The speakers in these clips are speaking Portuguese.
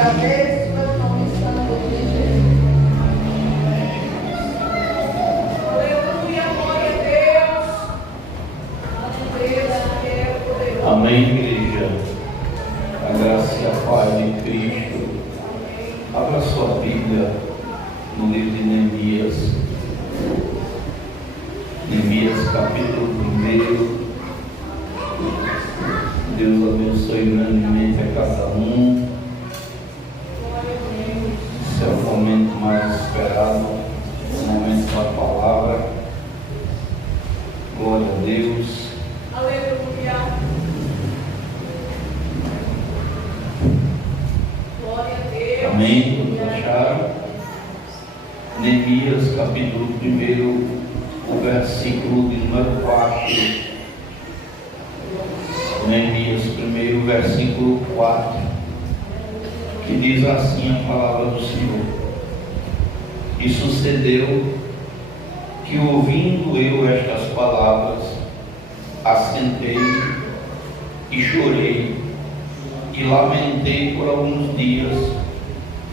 agradeço pelo nome santo de Jesus. Aleluia, glória a Deus. Amém, igreja. A graça e a paz de Cristo. Abra sua Bíblia no livro de Neemias. Neemias, capítulo 1. Deus abençoe grandemente a cada um. Esse é o momento mais esperado, o momento da palavra. Glória a Deus. Aleluia. Glória a Deus. Amém? Todos acharam? Neemias, capítulo 1, o versículo de número 4. Neemias 1, versículo 4, que diz assim a palavra do Senhor: E sucedeu que, ouvindo eu estas palavras, assentei e chorei e lamentei por alguns dias.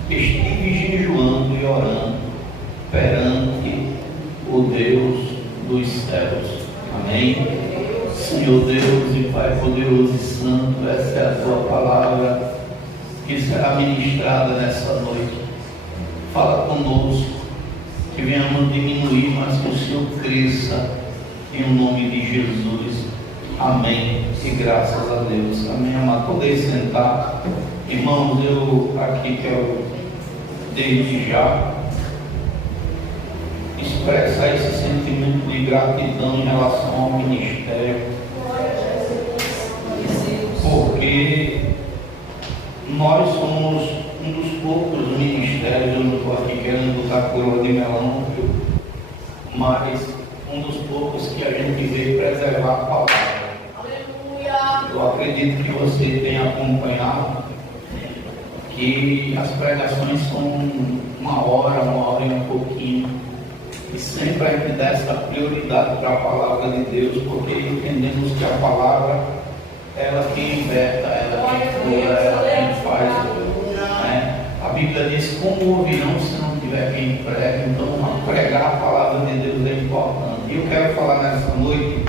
Estive jejuando e orando perante o Deus dos céus. Amém? Senhor Deus e Pai poderoso e santo, essa é a tua palavra que será ministrada nessa noite. Fala conosco, que venhamos diminuir, mas que o Senhor cresça, em nome de Jesus. Amém. E graças a Deus. Amém, amado. Poder sentar. Irmãos, eu aqui quero desde já expressar esse sentimento de gratidão em relação ao ministério, porque nós somos um dos poucos ministérios. Eu não estou aqui querendo botar coroa de melão, mas um dos poucos que a gente veio preservar a palavra. Eu acredito que você tenha acompanhado que as pregações são uma hora e um pouquinho, e sempre a gente dá essa prioridade para a palavra de Deus, porque entendemos que a palavra, ela que liberta, ela que cura, ela que faz, né? A Bíblia diz: como ouvirão se não tiver quem pregue? Então pregar a palavra de Deus é importante. E eu quero falar nessa noite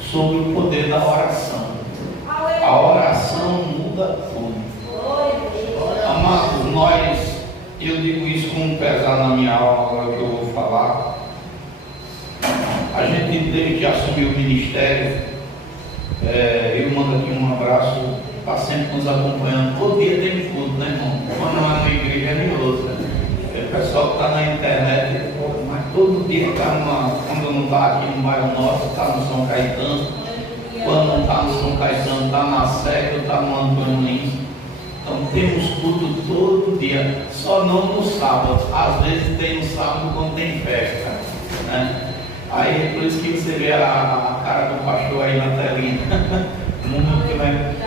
sobre o poder da oração. A oração muda tudo. Amados, eu digo isso com pesar na minha aula agora que eu vou falar. A gente, desde que assumiu o ministério, eu mando aqui um abraço, está sempre nos acompanhando. Todo dia tem culto, né, irmão? Quando não é na igreja, é em outra. O pessoal que está na internet, mas todo dia está quando não está aqui no bairro nosso, está no São Caetano. Quando não está no São Caetano, está na Sé, está no Antônio Lins. Então temos culto todo dia, só não no sábado. Às vezes tem no sábado quando tem festa, né? Aí é por isso que você vê a cara do pastor aí na telinha.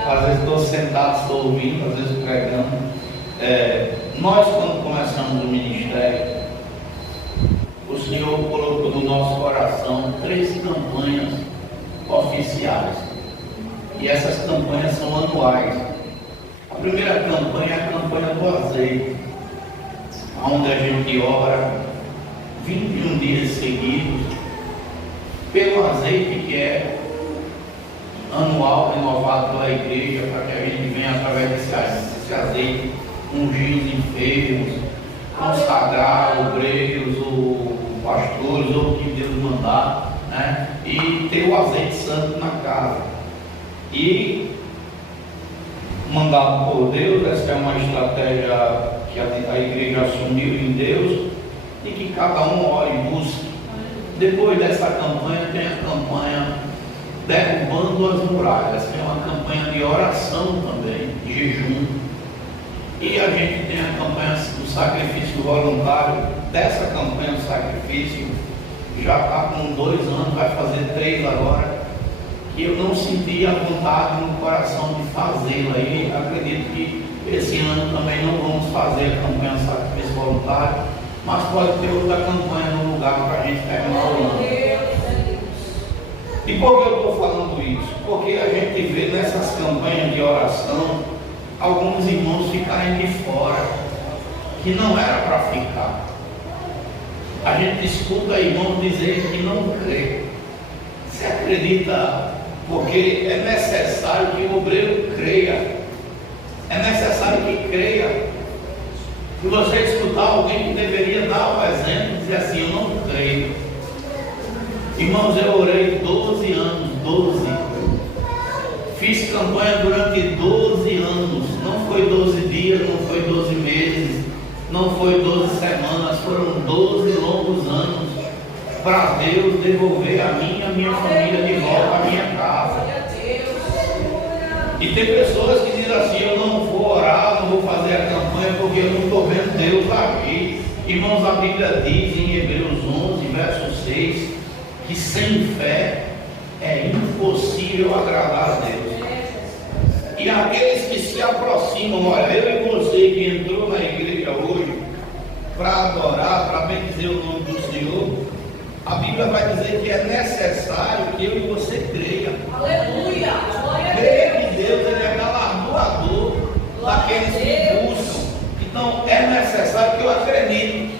Às vezes estou sentado, estou ouvindo, às vezes pregando. Nós, quando começamos o ministério, o Senhor colocou no nosso coração 3 campanhas oficiais, e essas campanhas são anuais. A primeira campanha é a campanha do azeite, onde a gente ora 21 dias seguidos pelo azeite, que é anual, renovado pela igreja, para que a gente venha, através desse azeite, ungir os enfermos, consagrar obreiros, ou pastores, ou o que Deus mandar, né? E ter o azeite santo na casa. E mandado por Deus, essa é uma estratégia que a igreja assumiu em Deus, e que cada um ore e busque. Depois dessa campanha tem a campanha Derrubando as Muralhas, que é uma campanha de oração também, de jejum. E a gente tem a campanha do sacrifício voluntário. Dessa campanha do sacrifício já está com 2 anos, vai fazer 3 agora, que eu não senti a vontade no coração de fazê-la. E acredito que esse ano também não vamos fazer a campanha do sacrifício voluntário, mas pode ter outra campanha no lugar para a gente terminar o ano. E por que eu estou falando isso? Porque a gente vê nessas campanhas de oração alguns irmãos ficarem de fora, que não era para ficar. A gente escuta irmãos dizer que não crê. Você acredita? Porque é necessário que o obreiro creia. É necessário que creia. Se você escutar alguém que deveria dar o exemplo, dizer assim: eu não creio. Irmãos, eu orei 12 anos, 12. Fiz campanha durante 12 anos. Não foi 12 dias, não foi 12 meses, não foi 12 semanas, foram 12 longos anos para Deus devolver a mim e a minha família de volta à minha casa. E tem pessoas que dizem assim: eu não vou orar, não vou fazer a campanha porque eu não estou vendo Deus agir. Irmãos, a Bíblia diz em Hebreus 11, verso 6, que sem fé é impossível agradar a Deus. E aqueles que se aproximam, olha, eu e você que entrou na igreja hoje para adorar, para bendizer o nome do Senhor, a Bíblia vai dizer que é necessário que eu e você creia. Aleluia! Creia que Deus ele é galardoador daqueles que buscam. Então é necessário que eu acredite.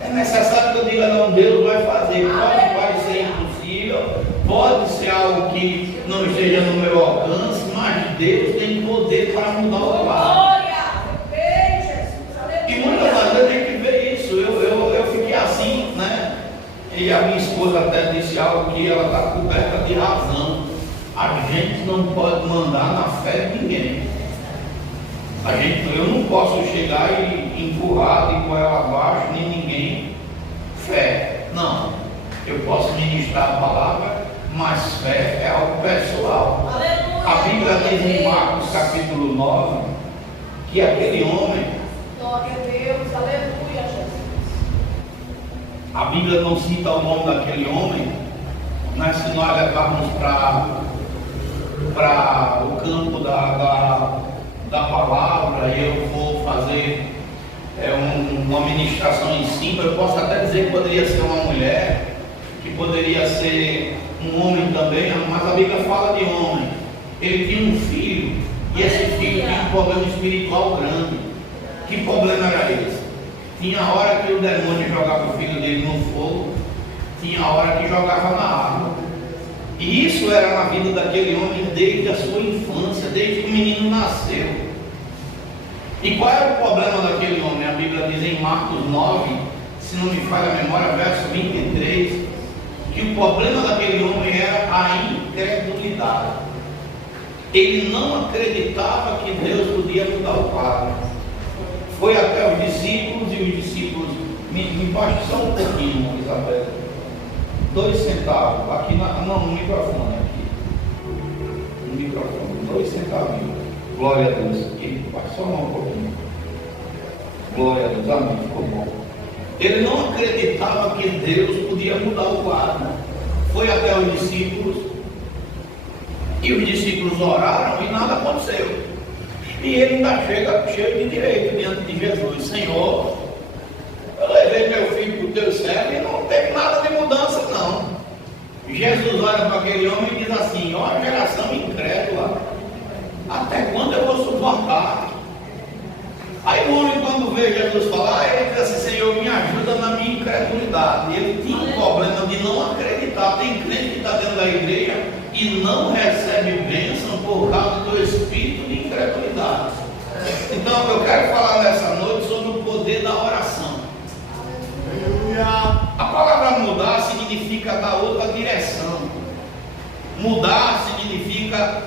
É necessário que eu diga: não, Deus vai fazer. Pode ser impossível, pode ser algo que não esteja no meu alcance, mas Deus tem poder para mudar o quadro. E muitas das vezes a gente vê isso. Eu fiquei assim, né? E a minha esposa até disse algo que ela está coberta de razão. A gente não pode mandar na fé de ninguém. Eu não posso chegar e empurrar de goela abaixo, nem ninguém. Fé, não. Eu posso ministrar a palavra, mas fé é algo pessoal. Aleluia. A Bíblia diz em Marcos capítulo 9 que aquele homem, Glória a Deus, aleluia, Jesus. a Bíblia não cita o nome daquele homem, mas se nós levarmos para o campo da palavra, e eu vou fazer uma ministração em cima, eu posso até dizer que poderia ser uma mulher, que poderia ser um homem também, mas a Bíblia fala de homem. Ele tinha um filho, e esse filho tinha um problema espiritual grande. Que problema era esse? Tinha hora que o demônio jogava o filho dele no fogo, tinha hora que jogava na água. E isso era na vida daquele homem desde a sua infância, desde que o menino nasceu. E qual era o problema daquele homem? A Bíblia diz em Marcos 9, se não me falha a memória, verso 23, que o problema daquele homem era a incredulidade. Ele não acreditava que Deus podia mudar o quadro. Foi até os discípulos, e os discípulos, me baixa só um pouquinho, Isabel, 2 centavos, aqui no microfone, aqui, no microfone, 2 centavos, glória a Deus, aqui, baixa só um pouquinho, glória a Deus, amém, ficou bom. Ele não acreditava que Deus podia mudar o quadro. Foi até os discípulos, e os discípulos oraram e nada aconteceu. E ele ainda chega cheio de direito diante de Jesus: Senhor, eu levei meu filho para o teu servo e não teve nada de mudança não. Jesus olha para aquele homem e diz assim: ó, geração incrédula, até quando eu vou suportar? Aí o homem, quando vê Jesus falar, ele diz assim: Senhor, me ajuda na minha incredulidade. E ele tinha um problema de não acreditar. Tem crente que está dentro da igreja e não recebe bênção por causa do espírito de incredulidade. Então eu quero falar nessa noite sobre o poder da oração. A palavra mudar significa dar outra direção. Mudar significa,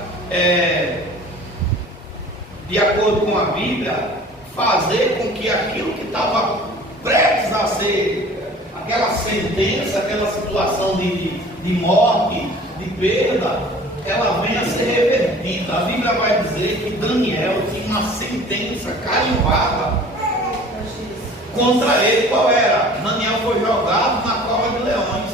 de acordo com a Bíblia, fazer com que aquilo que estava prestes a ser, aquela sentença, aquela situação de morte, de perda, ela venha a ser revertida. A Bíblia vai dizer que Daniel tinha uma sentença carimbada contra ele. Qual era? Daniel foi jogado na cova de leões,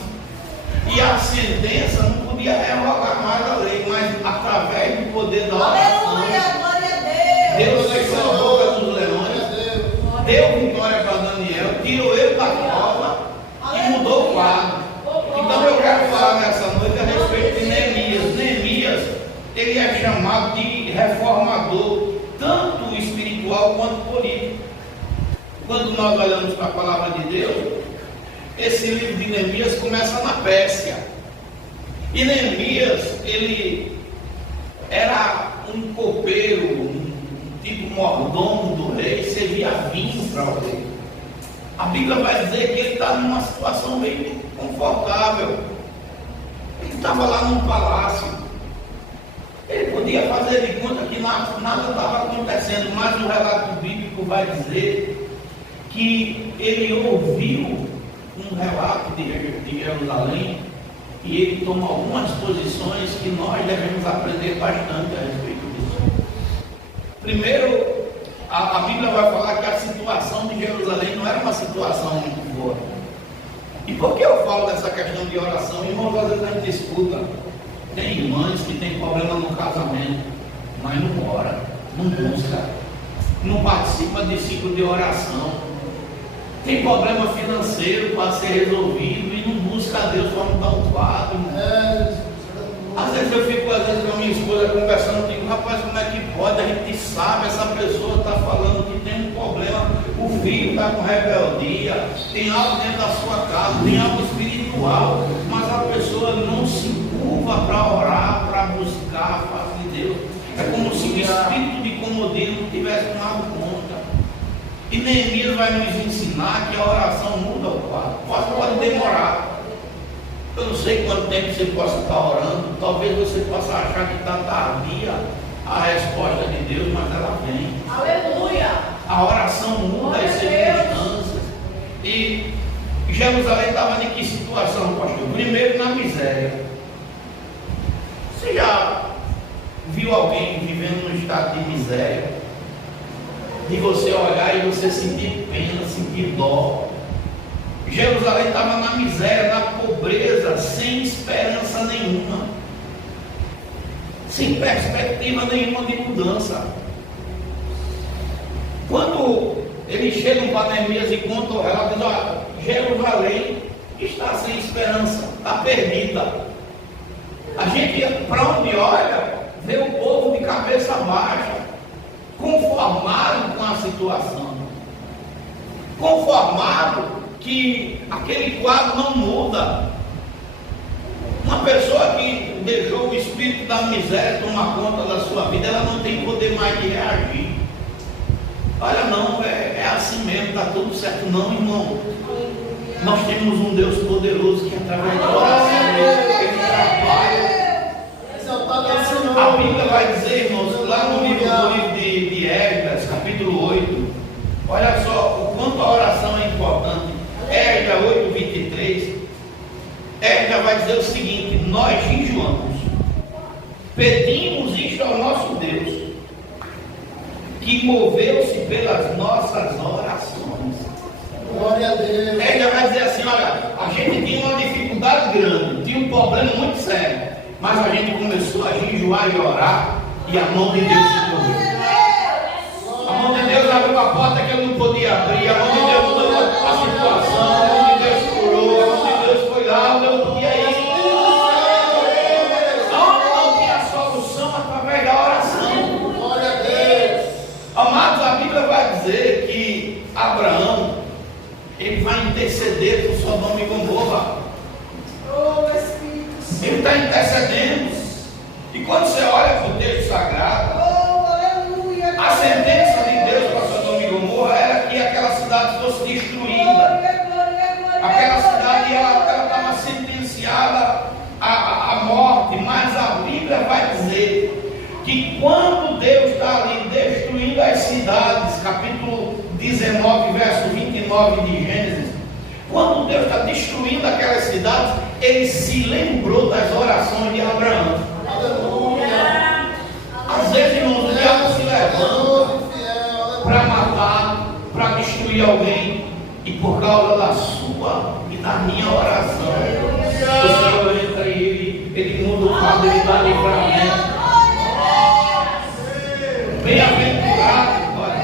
e a sentença não podia revogar mais a lei, mas através do poder da oração, Aleluia, glória a Deus. Deus fechou a boca dos leões, deu vitória para Daniel, tirou ele da cova e mudou o quadro. Então eu quero falar nessa noite a respeito de Neemias. Neemias, ele é chamado de reformador, tanto espiritual quanto político. Quando nós olhamos para a palavra de Deus, esse livro de Neemias começa na Pérsia. E Neemias, ele era um copeiro, um tipo mordomo do rei, servia vinho para o rei. A Bíblia vai dizer que ele está numa situação bem confortável. Ele estava lá num palácio. Ele podia fazer de conta que nada estava acontecendo, mas o relato bíblico vai dizer que ele ouviu um relato de Jerusalém e ele toma algumas posições que nós devemos aprender bastante a respeito disso. Primeiro, a Bíblia vai falar que a situação de Jerusalém não era uma situação muito boa. E por que eu falo dessa questão de oração? Irmãos, às vezes a gente escuta, tem irmãs que tem problema no casamento, mas não ora, não busca, não participa de ciclo de oração. Tem problema financeiro para ser resolvido e não busca a Deus para mudar o quadro. Às vezes eu fico com a minha esposa conversando, digo, rapaz, como é que pode? A gente sabe, essa pessoa está falando que tem um problema, o filho está com rebeldia, tem algo dentro da sua casa, tem algo espiritual, mas a pessoa não se curva para orar, para buscar a face de Deus. É como se o espírito de comodismo tivesse tomado conta. E Neemias vai nos ensinar que a oração muda o quadro. Pode demorar. Eu não sei quanto tempo você possa estar orando. Talvez você possa achar que está tardia a resposta de Deus, mas ela vem. Aleluia! A oração muda as circunstâncias. E Jerusalém estava em que situação, pastor? Primeiro, na miséria. Você já viu alguém vivendo num estado de miséria? De você olhar e você sentir pena, sentir dó. Jerusalém estava na miséria, na pobreza, sem esperança nenhuma, sem perspectiva nenhuma de mudança. Quando eles chegam para Neemias e contam o relato, dizem, olha, Jerusalém está sem esperança, está perdida. A gente, para onde olha, vê o povo de cabeça baixa, conformado com a situação, conformado que aquele quadro não muda. Uma pessoa que deixou o espírito da miséria tomar conta da sua vida, ela não tem poder mais de reagir. Olha, não, é assim mesmo, está tudo certo. Não, irmão, nós temos um Deus poderoso que através da oração ele trabalha. A Bíblia vai dizer, irmãos, lá no livro de Esdras, capítulo 8, olha só o quanto a oração é importante. Esdras 8, 23, Esdras vai dizer o seguinte: nós jejuamos, pedimos isto ao nosso Deus, que moveu-se pelas nossas orações. Glória a Deus. Esdras vai dizer assim: olha, a gente tinha uma dificuldade grande, tinha um problema muito sério, mas a gente começou a jejuar e orar, e a mão de Deus se moveu. A mão de Deus abriu a porta que eu não podia abrir, a mão de Deus mudou a situação, a mão de Deus curou, a mão de Deus foi lá onde eu não podia ir. Não tinha solução através da oração. Glória a Deus. Amados, a Bíblia vai dizer que Abraão, ele vai interceder por Sodoma e Gomorra. Ele está intercedendo. E quando você olha para o texto sagrado, a sentença de Deus para Sodoma e Gomorra era que aquela cidade fosse destruída. Aquela cidade ela estava sentenciada à morte. Mas a Bíblia vai dizer que quando Deus está ali destruindo as cidades, capítulo 19, verso 29 de Gênesis, quando Deus está destruindo aquelas cidades, ele se lembrou das orações de Abraão. Aleluia. Às vezes, irmãos, o diabo se levanta para matar, para destruir alguém, e por causa da sua e da minha oração, o Senhor entra e ele muda o quadro, ele dá livramento.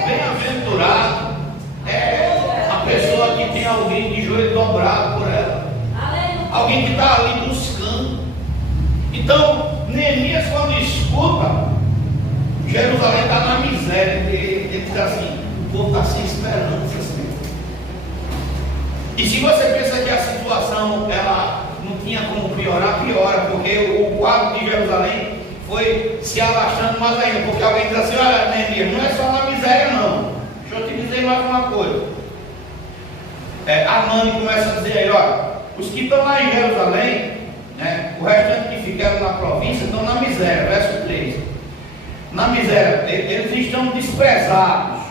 Bem-aventurado é a pessoa que tem alguém de joelho dobrado por ela, alguém que está ali buscando. Então, Neemias, quando escuta, Jerusalém está na miséria, ele diz assim: povo está sem esperança, Senhor. E se você pensa que a situação ela não tinha como piorar, piora, porque o quadro de Jerusalém foi se alastrando mais ainda, porque alguém diz assim: olha, Neemias, não é só na miséria não. Deixa eu te dizer mais uma coisa. Amã começa a dizer aí: olha, os que estão lá em Jerusalém, né, o restante que ficaram na província estão na miséria. Verso 3: na miséria, eles estão desprezados.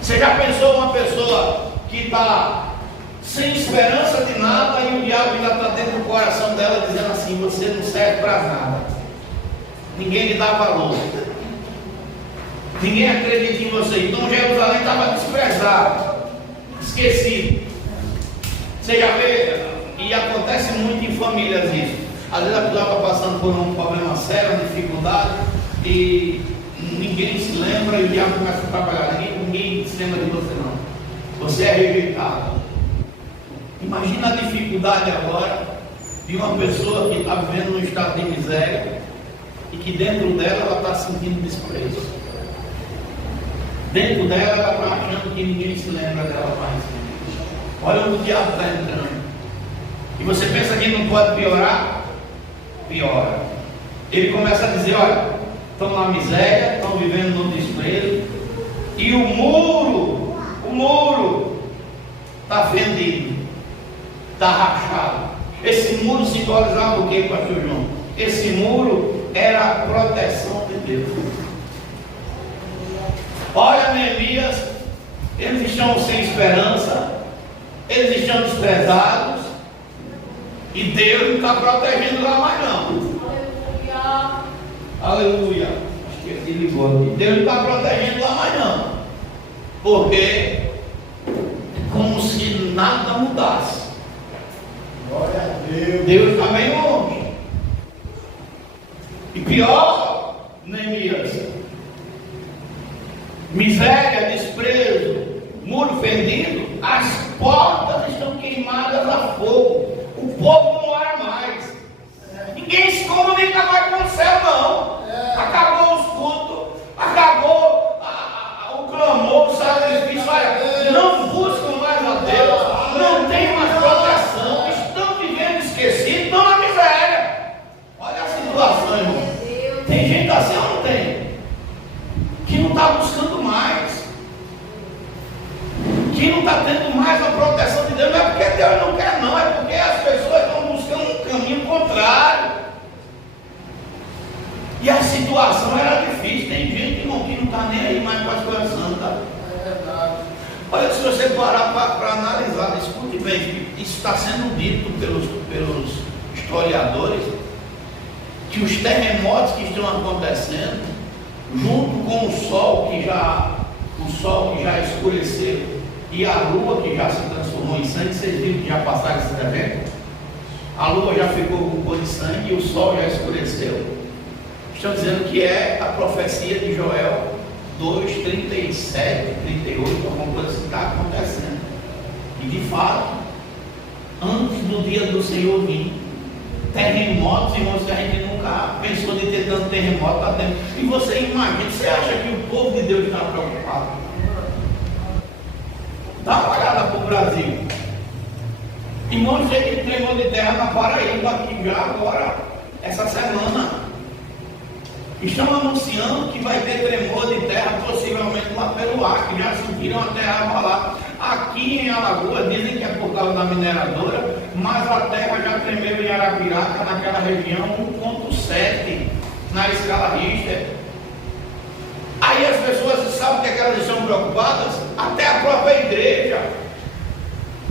Você já pensou uma pessoa que está sem esperança de nada e o diabo ainda está dentro do coração dela dizendo assim: você não serve para nada, ninguém lhe dá valor, ninguém acredita em você. Então Jerusalém estava desprezado, esquecido. Você já vê, e acontece muito em famílias isso. Às vezes a pessoa está passando por um problema sério, uma dificuldade, e ninguém se lembra, e o diabo começa a trabalhar. Ninguém se lembra de você não. Você é rejeitado. Imagina a dificuldade agora de uma pessoa que está vivendo num estado de miséria e que dentro dela ela está sentindo desprezo. Dentro dela ela está achando que ninguém se lembra dela mais. Olha onde o diabo está entrando. E você pensa que não pode piorar? Piora. Ele começa a dizer: olha, estão na miséria, estão vivendo no desprezo, e o muro está fendido, está rachado. Esse muro simbolizava o que, pastor João? Esse muro era a proteção de Deus. Olha, Neemias, eles estão sem esperança, eles estão desprezados, e Deus não está protegendo lá mais não. Aleluia. Aleluia. Acho que ele ligou aqui. Deus não está protegendo lá mais não. Porque é como se nada mudasse. Glória a Deus. Deus está bem longe. E pior, Neemias: miséria, desprezo, muro fendido, as portas estão queimadas a fogo. O povo não ora mais. Ninguém se comunica mais com o céu, não. Acabou os cultos, acabou o clamor, o sacrifício. Olha, não buscam mais a Deus, não tem mais proteção, estão vivendo esquecidos, estão na miséria. Olha a situação, irmão. Tem gente assim ou não tem? Que não está buscando mais, que não está tendo mais a proteção de Deus. Não é porque Deus não quer, não, é porque as pessoas estão buscando um caminho contrário. E a situação era difícil. Tem gente que não está nem aí mais com as coisas santas. É verdade. Olha, se você parar para analisar, escute bem, isso está sendo dito pelos historiadores, que os terremotos que estão acontecendo, junto com o sol que já escureceu, e a lua que já se transformou em sangue. Vocês viram que já passaram esse evento? A lua já ficou com cor de sangue e o sol já escureceu. Estão dizendo que é a profecia de Joel 2, 37, 38, alguma coisa assim está acontecendo. E de fato, antes do dia do Senhor vir, terremotos, irmãos, que a gente nunca pensou de ter tanto terremoto, está tendo. E você imagina, você acha que o povo de Deus está preocupado? Dá uma olhada para o Brasil. Irmãos, gente que tremou de terra na Paraíba aqui já agora, essa semana. Estão anunciando que vai ter tremor de terra, possivelmente lá pelo Acre. Já sentiram a terra abalar. Aqui em Alagoas dizem que é por causa da mineradora, mas a terra já tremeu em Arapiraca, naquela região, 1,7 na escala Richter. Aí as pessoas sabem que elas estão preocupadas, até a própria igreja.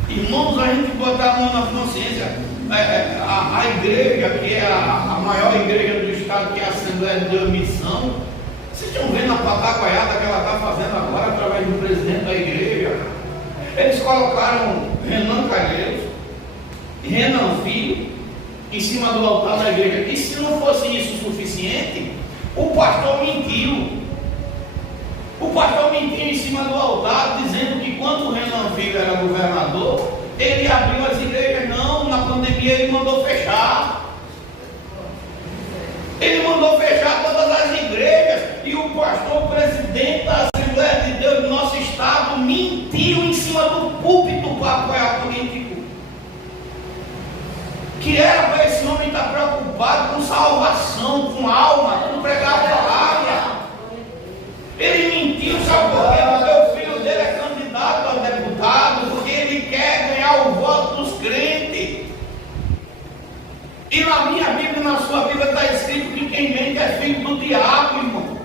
Irmãos, a gente botar a mão na consciência. A igreja, que é a maior igreja do estado, que é a Assembleia de Deus Missão, vocês estão vendo a pataquaiada que ela está fazendo agora através do presidente da igreja. Eles colocaram Renan Calheiros e Renan Filho em cima do altar da igreja. E se não fosse isso suficiente, o pastor mentiu. O pastor mentiu em cima do altar, dizendo que quando o Renan Filho era governador, ele abriu as igrejas. Não, na pandemia ele mandou fechar. Ele mandou fechar todas as igrejas. E o pastor presidente da Assembleia preocupado com salvação, com alma, com pregar a palavra. Ele mentiu, sabe por quê? Porque o filho dele é candidato a deputado, porque ele quer ganhar o voto dos crentes. E na minha Bíblia e na sua Bíblia está escrito que quem mente é filho do diabo, irmão.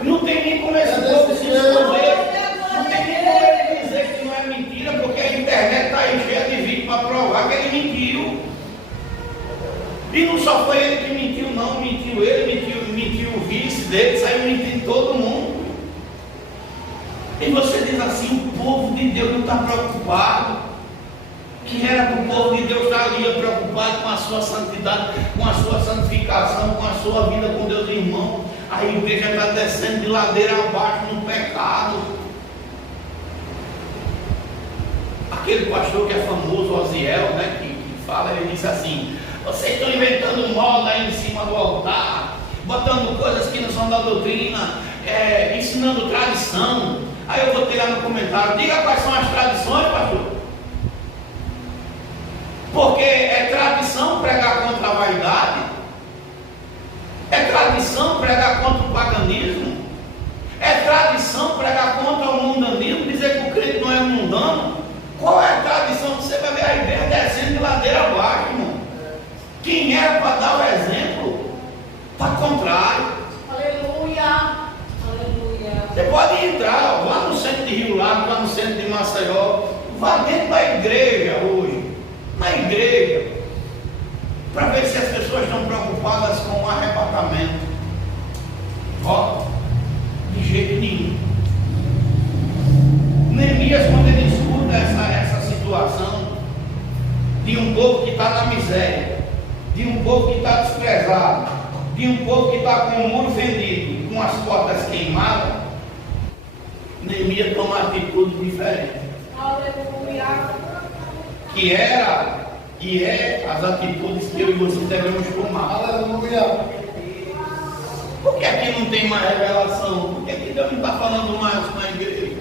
Não tem nem como esse povo se esconder. Não tem nem como ele dizer que não é mentira, porque a internet está aí cheia de vídeo para provar que ele mentiu. E não só foi ele que mentiu, não. Mentiu ele, mentiu o vice dele, saiu mentindo todo mundo. E você diz assim, o povo de Deus não está preocupado. Que era que o povo de Deus estaria preocupado com a sua santidade, com a sua santificação, com a sua vida com Deus, irmão. A igreja está descendo de ladeira abaixo no pecado. Aquele pastor que é famoso, Oziel, né, que fala, ele disse assim: vocês estão inventando moda aí em cima do altar, botando coisas que não são da doutrina, ensinando tradição. Aí eu botei lá no comentário: diga quais são as tradições, pastor. Porque é tradição pregar contra a vaidade, é tradição pregar contra o paganismo, é tradição pregar contra o mundanismo, dizer que o crente não é mundano. Qual é a tradição? Você vai ver a igreja descendo de ladeira abaixo, irmão. Quem era para dar o exemplo está contrário. Aleluia. Aleluia. Você pode entrar lá no centro de Rio Largo, lá no centro de Maceió, vá dentro da igreja hoje, na igreja, para ver se as pessoas estão preocupadas com o arrebatamento. Ó, de jeito nenhum. Neemias, quando ele escuta essa situação de um povo que está na miséria, de um povo que está desprezado, de um povo que está com o muro fendido, com as portas queimadas, Neemias toma uma atitude diferente. Aleluia. Que era e é as atitudes que eu e você devemos tomar. Aleluia. Por que aqui não tem mais revelação? Por que aqui Deus não está falando mais com a igreja?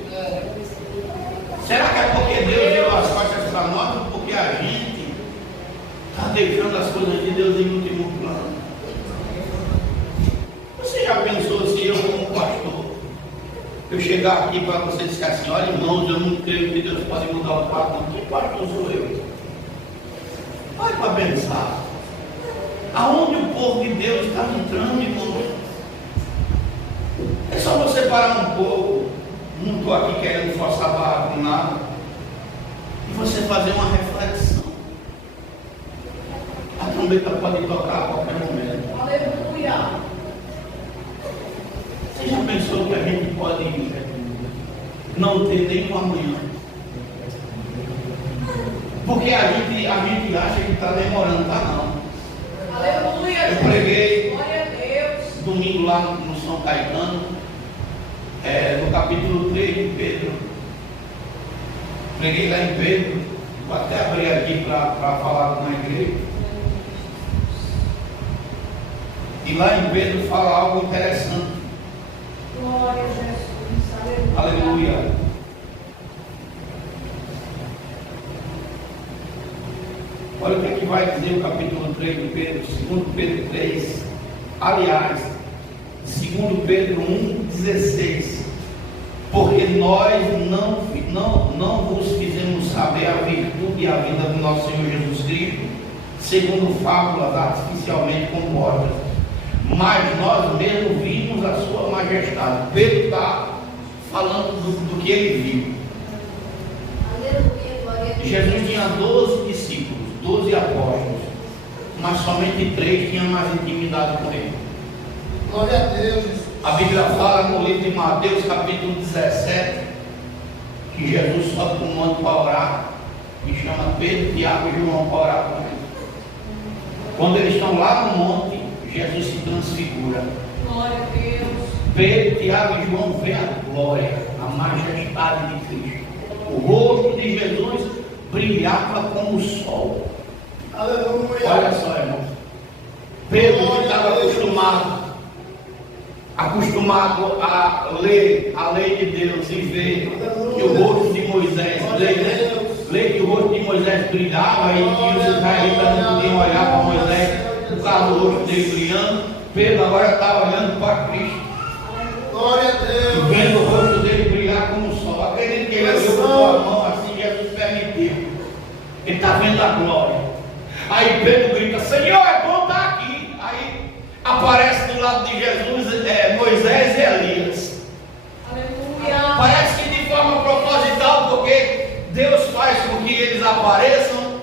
Será que é porque Deus deu as costas para nós ou porque a gente está deixando as coisas de Deus em último plano? Você já pensou se eu, como pastor, eu chegar aqui para você e dizer assim: olha, irmãos, eu não creio que Deus pode mudar o quadro? Que pastor sou eu? Vai para pensar. Aonde o povo de Deus está entrando, irmão? É só você parar um pouco. Não estou aqui querendo forçar a barra com nada. E você fazer uma reflexão. A trombeta pode tocar a qualquer momento. Aleluia. Você já pensou que a gente pode não ter nem um amanhã? Porque a gente acha que está demorando, tá não. Aleluia. Eu preguei Glória a Deus. domingo lá no São Caetano, no capítulo 3 de Pedro. Preguei lá em Pedro, vou até abrir aqui para falar com a igreja. E lá em Pedro fala algo interessante. Glória a Jesus. Aleluia. Aleluia. Olha o que vai dizer o capítulo 3 de Pedro, 2 Pedro 3. Aliás, 2 Pedro 1,16. Porque nós não vos fizemos saber a virtude e a vida do nosso Senhor Jesus Cristo, segundo fábulas artificialmente compostas, mas nós mesmos vimos a sua majestade. Pedro está falando do que ele viu. Aleluia. Glória a Deus. Jesus tinha 12 discípulos, 12 apóstolos, mas somente 3 tinham mais intimidade com ele. Glória a Deus. A Bíblia fala no livro de Mateus, capítulo 17, que Jesus sobe para o monte para orar e chama Pedro, Tiago e João para orar com ele. Quando eles estão lá no monte, Jesus se transfigura. Glória a Deus. Pedro, Tiago e João veem a glória, a majestade de Cristo. O rosto de Jesus brilhava como o sol. Aleluia. Olha só, irmão. Pedro que estava acostumado a ler a lei de Deus e ver que o rosto de Moisés brilha. lei que o rosto de Moisés brilhava e os israelitas não podiam olhar para Moisés por causa do rosto dele brilhando. Pedro agora estava olhando para Cristo. Glória a Deus. Vendo o rosto dele brilhar como o sol. Acredito que ele olhou com a mão assim, Jesus permitiu. Ele está vendo a glória. Aí Pedro grita: Senhor, é bom estar aqui. Aí aparece do lado de Jesus Moisés e Elias. Aleluia. Parece que de forma proposital, porque Deus faz com que eles apareçam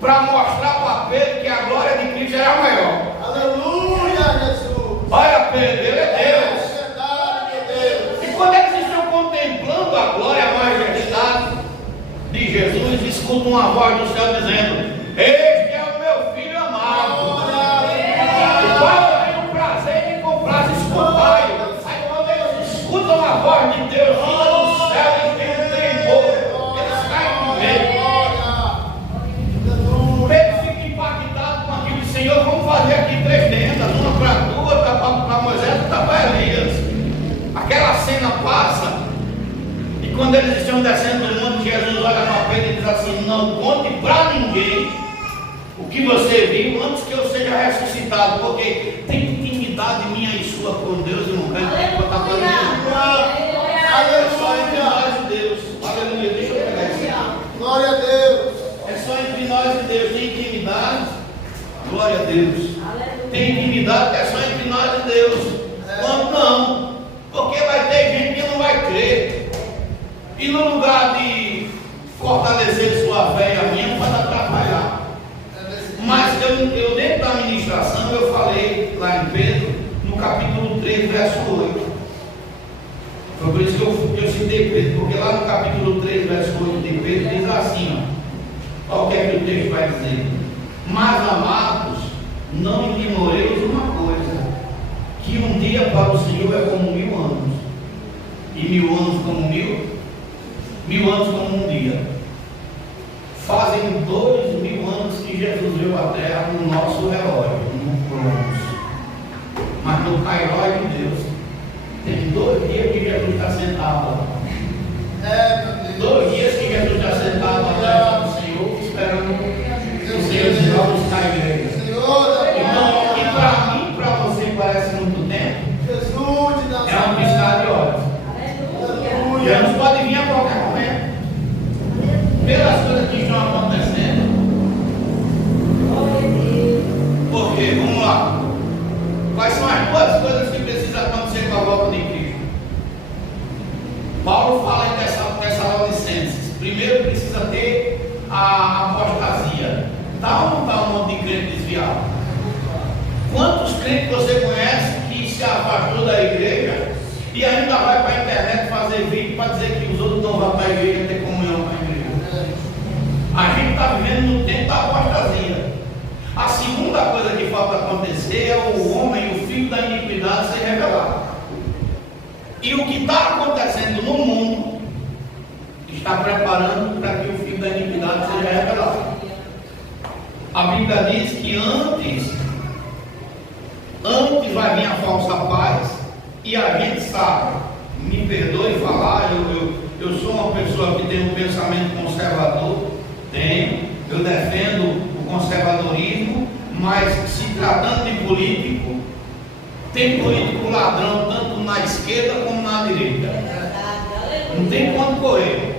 para mostrar para Pedro que a glória de Cristo era maior. Aleluia, Jesus. Olha, Pedro, ele é Deus. É verdade, meu Deus. E quando eles estão contemplando a glória, a majestade de Jesus, escutam uma voz do céu dizendo: Este é o meu filho amado, o qual eu tenho prazer em comprar, escutai. Aí quando eles escutam a voz de Deus vinda do céu, eles têm um tremor, eles caem com medo. Pedro fica impactado com aquilo. Senhor, vamos fazer aqui 3 tendas, uma para tu, outra para Moisés, outra para Elias. Aquela cena passa, e quando eles estão descendo do monte, Jesus olha para Pedro e diz assim: não conte para ninguém o que você viu antes que eu seja ressuscitado, porque tem intimidade minha e sua com Deus, e não quero contar para ninguém. É só entre nós e Deus. Aleluia. Deixa eu pegar isso. Glória a Deus. É só entre nós e Deus. Tem intimidade. Glória a Deus. Tem intimidade que é só entre nós e Deus. Quando não, porque vai ter gente que não vai crer. E no lugar de fortalecer sua fé e a minha, não vai atrapalhar. Mas eu dentro da ministração, eu falei lá em Pedro, no capítulo 3, verso 8. Foi por isso que eu citei Pedro, porque lá no capítulo 3, verso 8 de Pedro, diz assim, ó, olha o que é que o texto vai dizer: mas amados, não ignoreis uma coisa, que um dia para o Senhor é como 1000 anos, e 1000 anos como 1000 anos como um dia. Fazem 2000 anos que Jesus veio à terra no nosso relógio, no Cronos. Mas no Cairó de Deus, tem 2 dias que Jesus está sentado lá. Meu Deus. 2 dias que Jesus está sentado lá do Senhor, esperando o Senhor de lá buscar a igreja. Senhor, Então, que para mim, para você, parece muito tempo, Jesus de é um piscar de olhos. Jesus pode vir a qualquer momento, pelas coisas que estão acontecendo. Por quê? Vamos lá. Quais são as 2 coisas que precisam acontecer com a volta de Cristo? Paulo fala em Tessalonicenses. Primeiro precisa ter a apostasia. Está ou não está um monte de crente desviado? Quantos crentes você conhece que se afastou da igreja e ainda vai para a internet fazer vídeo para dizer que os outros não vão para a igreja ter comunhão com a igreja? A gente está vivendo no tempo da apostasia. A segunda coisa que falta acontecer é o homem, o filho da iniquidade, ser revelado. E o que está acontecendo no mundo está preparando para que o filho da iniquidade seja revelado. A Bíblia diz que antes vai vir a falsa paz, e a gente sabe, me perdoe falar, eu sou uma pessoa que tem um pensamento conservador, eu defendo o conservadorismo, mas se tratando de político, tem político ladrão tanto na esquerda como na direita. Não tem quanto correr.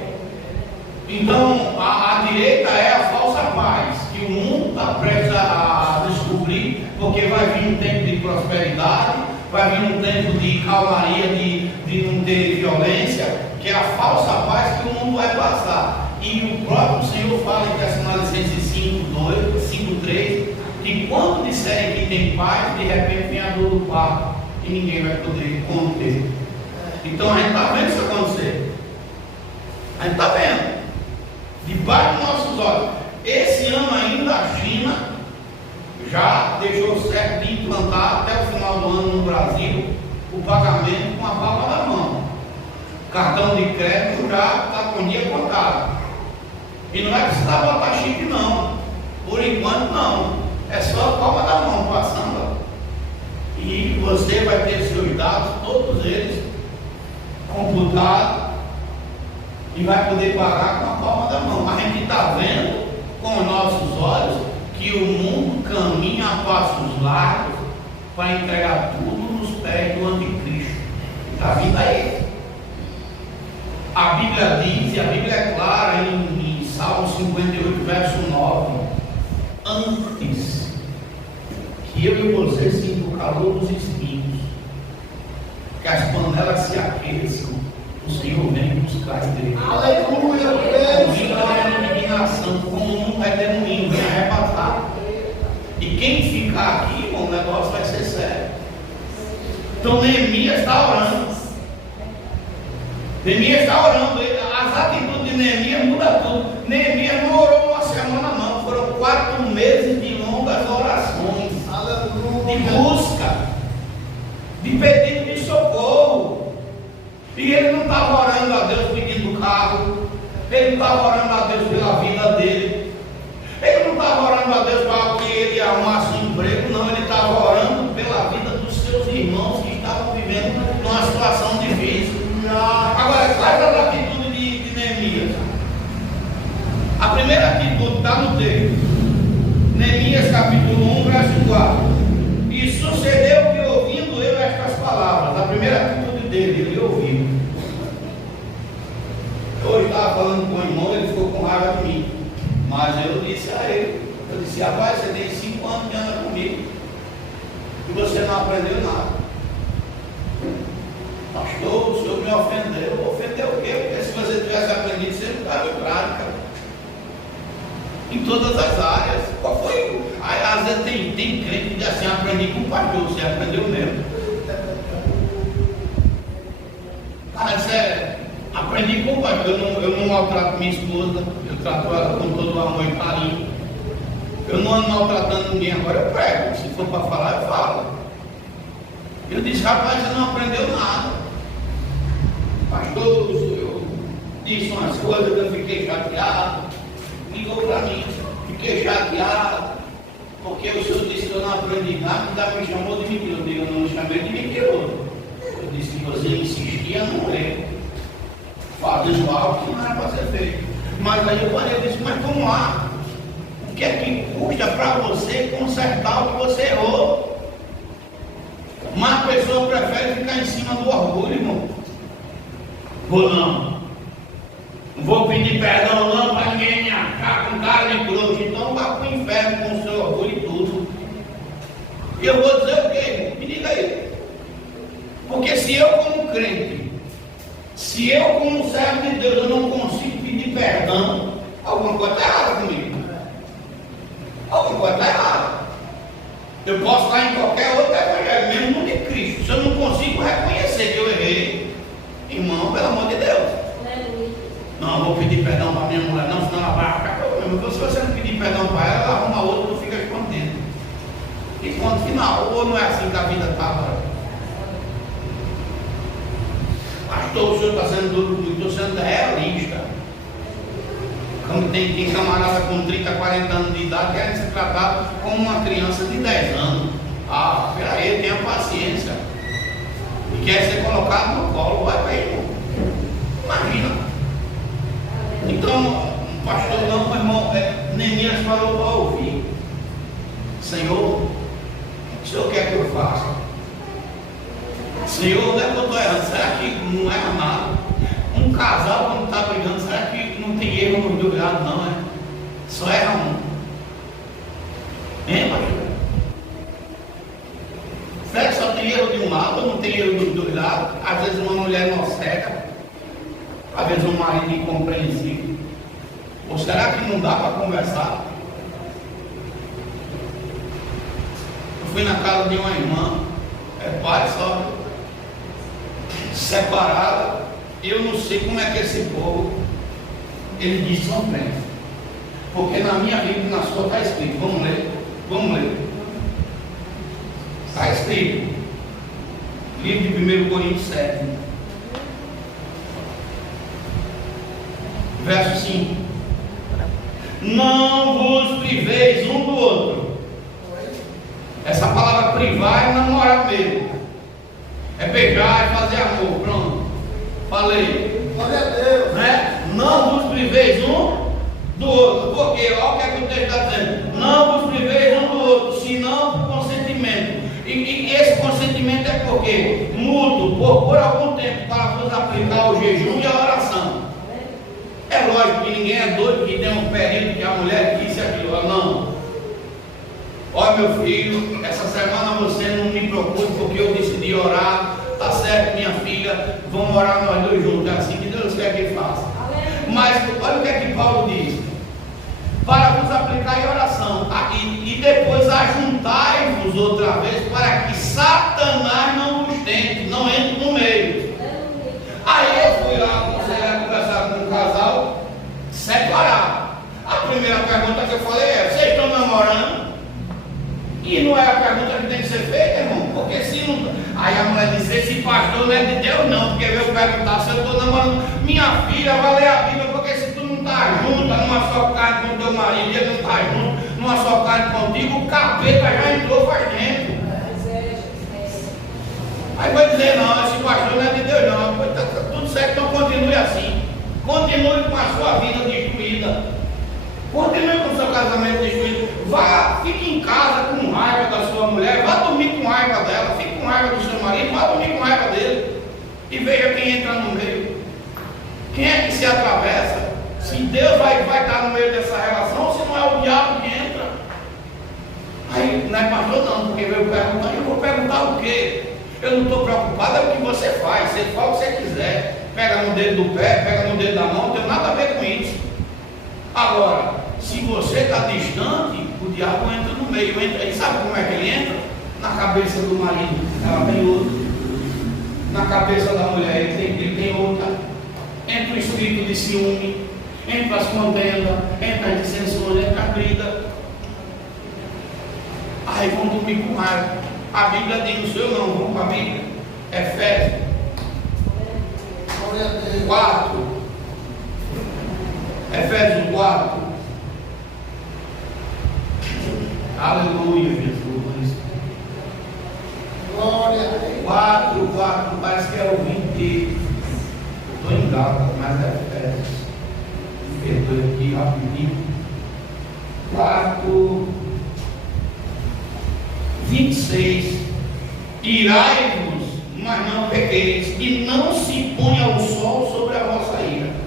Então a direita é a falsa paz, que o mundo está prestes a descobrir, porque vai vir um tempo de prosperidade, vai vir um tempo de calmaria, de não ter violência, que é a falsa paz que o mundo vai passar. E o próprio Senhor fala em Tessalonicenses 5:3, que quando disserem que tem paz, de repente vem a dor do parto e ninguém vai poder conter. Então a gente está vendo isso acontecer. A gente está vendo. Debaixo dos nossos olhos. Esse ano ainda a China já deixou certo de implantar até o final do ano no Brasil o pagamento com a palma da mão. Cartão de crédito já está com dia contado. E não é precisar botar chip não. Por enquanto não. É só a palma da mão passando. E você vai ter seus dados, todos eles, computados, e vai poder pagar com a palma da mão. A gente está vendo com os nossos olhos que o mundo caminha a passos largos para entregar tudo nos pés do anticristo. Está vindo aí. A Bíblia diz, e a Bíblia é clara em Salmo 58, verso 9: antes que eu e você sinta o calor dos espinhos, que as panelas se aqueçam, o Senhor vem buscar a igreja. Aleluia, A indignação, como um redemoinho, vem arrebatar. E quem ficar aqui, irmão, o negócio vai ser sério. Então Neemias está orando. Neemias está orando. As atitudes de Neemias mudam tudo. Neemias não orou uma semana, não. Foram 4 meses de longas orações, de busca, de pedido de socorro. E ele não estava orando a Deus pedindo carro. Ele não estava orando a Deus pela vida dele. Ele não estava orando a Deus para que ele arrumasse um emprego. Não, ele estava orando pela vida dos seus irmãos que estavam vivendo numa situação difícil. Agora, qual é a atitude de Neemias? A primeira atitude está no texto. Neemias capítulo 1, verso 4. E sucedeu que, ouvindo eu estas palavras, a primeira atitude dele, ele ouviu. Eu estava falando com o irmão, ele ficou com raiva de mim. Mas eu disse a ele, eu disse: rapaz, você tem 5 anos que anda comigo e você não aprendeu nada. Pastor, o senhor me ofendeu. Ofendeu o quê? Porque se você tivesse aprendido, você não estava em prática. Em todas as áreas. Qual foi? Às vezes tem crente que diz assim: aprendi com o pastor, você aprendeu mesmo. Cara, aprendi com o pastor. Eu não maltrato minha esposa, eu trato ela com todo o amor e carinho. Eu não ando maltratando ninguém, agora eu prego. Se for para falar, eu falo. Eu disse: rapaz, você não aprendeu nada. Pastor, eu disse umas coisas, eu fiquei chateado. Ligou para mim, fiquei chateado, porque o senhor disse que eu não aprendi nada, ainda me chamou de mentiroso. Eu não me chamei de mentiroso. Eu disse que você insistia no erro, fazendo algo que não era para ser feito. Mas aí eu parei e disse: mas vamos lá, o que é que custa para você consertar o que você errou? Uma pessoa prefere ficar em cima do orgulho, irmão. Vou não vou pedir perdão não para ninguém me achar com cara de grosso. Então vá para o inferno com o seu orgulho e tudo. E eu vou dizer o quê? Me diga aí. Porque se eu como crente, se eu como servo de Deus, eu não consigo pedir perdão, alguma coisa está errada comigo. Alguma coisa está errada. Eu posso estar em qualquer outro evangelho, mesmo no de Cristo. Se eu não consigo reconhecer que eu errei, irmão, pelo amor de Deus. Não vou pedir perdão para minha mulher, não, senão ela vai ficar problema. Então, se você não pedir perdão para ela, ela arruma outro, tu fica escondendo. E ponto final. Ou não é assim que a vida está agora? Pastor, o senhor está sendo duro comigo, estou sendo realista. Como tem camarada com 30, 40 anos de idade querem ser tratado como uma criança de 10 anos. Ah, peraí, tenha paciência. E quer ser colocado no colo, vai para aí, imagina. Então, pastor, não, meu irmão, Neemias falou para ouvir. Senhor, o senhor quer que eu faça? Senhor, onde é que eu estou errando? Será que não erra nada? Um casal, quando está brigando, será que não tem erro nos dois lados? Não, é? Só erra um. Hein, pastor? Será que só tem erro de um lado ou não tem erro dos dois lados? Às vezes uma mulher não cega, às vezes um marido incompreensível. Ou será que não dá para conversar? Eu fui na casa de uma irmã, pai só, separada. Eu não sei como é que esse povo, ele diz são crentes. Porque na minha Bíblia e na sua está escrito. Vamos ler? Vamos ler. Está escrito. Livro de 1 Coríntios 7. Verso 5. Não vos priveis um do outro. Essa palavra privar é namorar mesmo. É beijar, é fazer amor. Pronto. Falei. Glória a Deus. Né? Não vos priveis um do outro. Porque olha o que é que o texto está dizendo. Não vos priveis um do outro, senão por consentimento. E esse consentimento é por quê? Mútuo, por algum tempo, para vos aplicar o jejum e a oração. É lógico que ninguém é doido que tem um período que a mulher disse aquilo. Não. Olha, meu filho, essa semana você não me procure porque eu decidi orar. Tá certo, minha filha, vamos orar nós dois juntos. É assim que Deus quer que faça. Mas olha o que é que Paulo diz: para vos aplicar em oração, e depois ajuntai-vos outra vez, para que Satanás não vos tente, não entre no meio. Aí eu fui lá conversar com um casal separado. A primeira pergunta que eu falei é: vocês estão namorando? E não é a pergunta que tem que ser feita, irmão, porque se não. Aí a mulher disse: esse pastor não é de Deus, não, porque veio perguntar se eu estou namorando. Minha filha, vai ler a Bíblia, porque se tu não está junto, numa só carne com o teu marido, ele não está junto, numa só carne contigo, o capeta já entrou faz tempo. Aí vai dizer: não, esse pastor não é de Deus, não, está tudo certo, então continue assim, continue com a sua vida destruída. Continue com o seu casamento destruído. Vá, fique em casa com raiva da sua mulher. Vá dormir com raiva dela. Fique com raiva do seu marido. Vá dormir com raiva dele. E veja quem entra no meio. Quem é que se atravessa? Se Deus vai estar no meio dessa relação, ou se não é o diabo que entra. Aí não é pastor não, porque veio perguntar. Eu vou perguntar o quê? Eu não estou preocupado, é o que você faz. Você faz o que você quiser. Pega no dedo do pé, pega no dedo da mão. Não tem nada a ver com isso. Agora, se você está distante, o diabo entra no meio. E sabe como é que ele entra? Na cabeça do marido, ela tem outro. Na cabeça da mulher, ele tem outra. Entra o espírito de ciúme, entra as contendas, entra as dissensões, entra a briga. Aí vão dormir com raiva. A Bíblia diz: não sou eu não, vamos para a Bíblia. Efésios 4. Efésios 4. Aleluia, Jesus. Glória a Deus. 4, parece que é o 20. Estou em Gálatas, mas é Efésios. Me perdoe aqui rapidinho. 4, 26. Irai-vos, mas não pequeis, e não se ponha o sol sobre a vossa ira.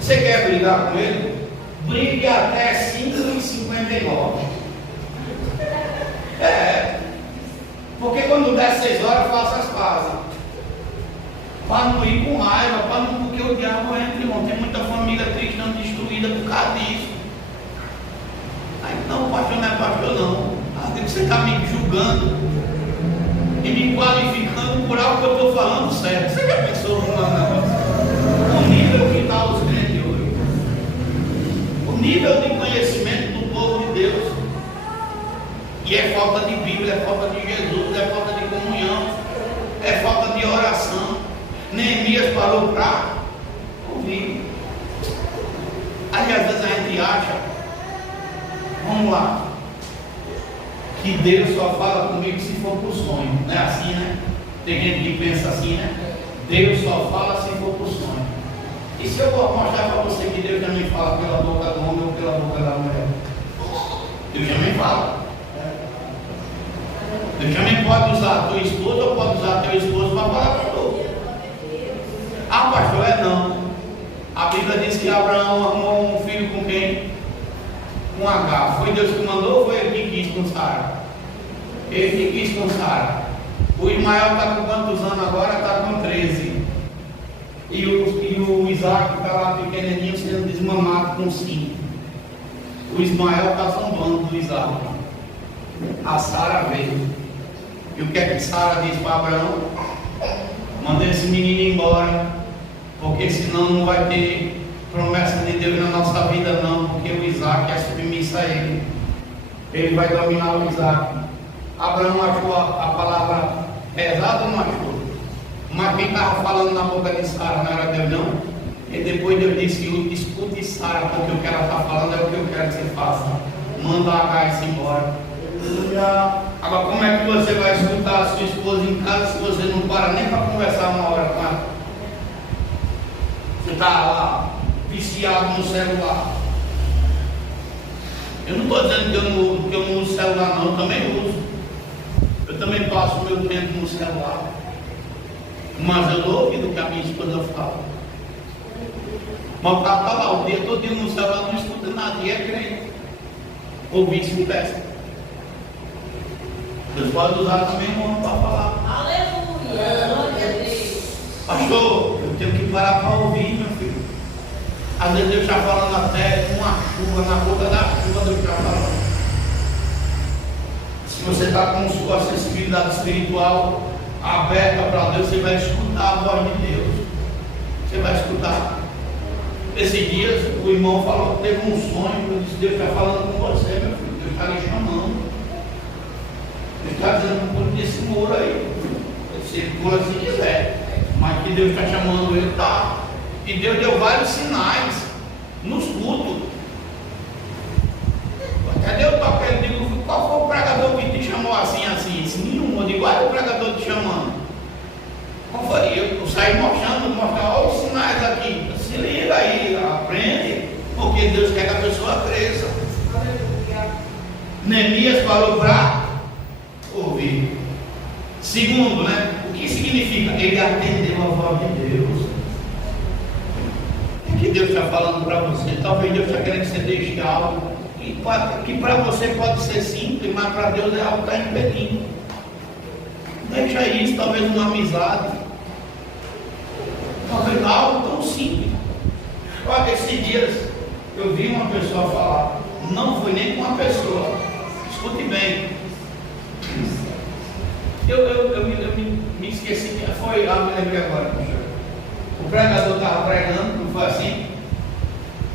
Você quer brigar com ele? Brigue até 5h59. Porque quando der 6 horas, faça as pazes. Para não ir com raiva, porque o diabo entra, irmão. Tem muita família cristã destruída por causa disso. Aí não, pastor não é pastor não. Você está me julgando e me qualificando por algo que eu estou falando certo. Você já pensou no negócio? O nível que está os crentes hoje, o nível de conhecimento do povo de Deus, e é falta de Bíblia, é falta de Jesus, é falta de comunhão, é falta de oração. Neemias parou para ouvir. Aí às vezes a gente acha, vamos lá, que Deus só fala comigo se for por sonho. Não é assim, né? Tem gente que pensa assim, né? Deus só fala se for por sonho. E se eu vou mostrar para você que Deus também fala pela boca do homem ou pela boca da mulher? Deus também fala. Deus também pode usar a tua esposa ou pode usar teu esposo para falar para tu. Ah, pastor, não. A Bíblia diz que Abraão arrumou um filho com quem? Com H. Foi Deus que mandou ou foi ele que quis com Sara? Ele que quis com Sara. O Ismael está com quantos anos agora? Está com 13. E o Isaac está lá pequenininho sendo desmamado com 5. O Ismael está zombando do Isaac. A Sara veio. E o que é que Sara disse para Abraão? Manda esse menino embora, porque senão não vai ter promessa de Deus na nossa vida não, porque o Isaac é submissa a ele. Ele vai dominar o Isaac. Abraão achou a palavra pesada ou não achou? Mas quem estava falando na boca de Sara não era Deus não? E depois Deus disse: escute Sara, porque o que ela está falando é o que eu quero que você faça. Manda Agar-se embora. Agora, como é que você vai escutar a sua esposa em casa se você não para nem para conversar uma hora com ela? Você está lá viciado no celular. Eu não estou dizendo que eu não uso celular, não, eu também uso. Eu também passo o meu tempo no celular. Mas eu dou ouvido o que a minha esposa fala. Mas o cara está lá o dia todo no celular, não escuta nada, e é crente. Ou vice-versa. Deus pode usar também o homem para falar. Aleluia! Glória a Deus! Pastor, eu tenho que parar para ouvir, meu filho. Às vezes Deus está falando até com a chuva, na boca da chuva Deus está falando. Se você está com sua sensibilidade espiritual aberta para Deus, você vai escutar a voz de Deus. Você vai escutar. Esses dias o irmão falou que teve um sonho, eu disse, Deus está falando com você, meu filho, Deus está lhe chamando. Ele está dizendo, pule desse muro aí. Você pula se quiser. Mas que Deus está chamando ele, está. E Deus deu vários sinais nos cultos. Cadê o toque? Ele digo, qual foi o pregador que te chamou assim, assim? Disse, nenhum. Eu digo, olha o pregador te chamando. Qual foi? Eu saí mostrando, olha os sinais aqui. Se liga aí, aprende. Porque Deus quer que a pessoa cresça. Neemias parou para ouvir. Segundo, né? O que significa? Ele atendeu a voz de Deus. O que Deus está falando para você? Talvez Deus está querendo que você deixe algo que para você pode ser simples, mas para Deus é algo que está impedindo. Deixa isso, talvez uma amizade, talvez algo tão simples. Olha, esses dias eu vi uma pessoa falar, não foi nem com uma pessoa, escute bem. Eu me esqueci que foi, me lembrei agora. O pregador estava pregando, não foi assim?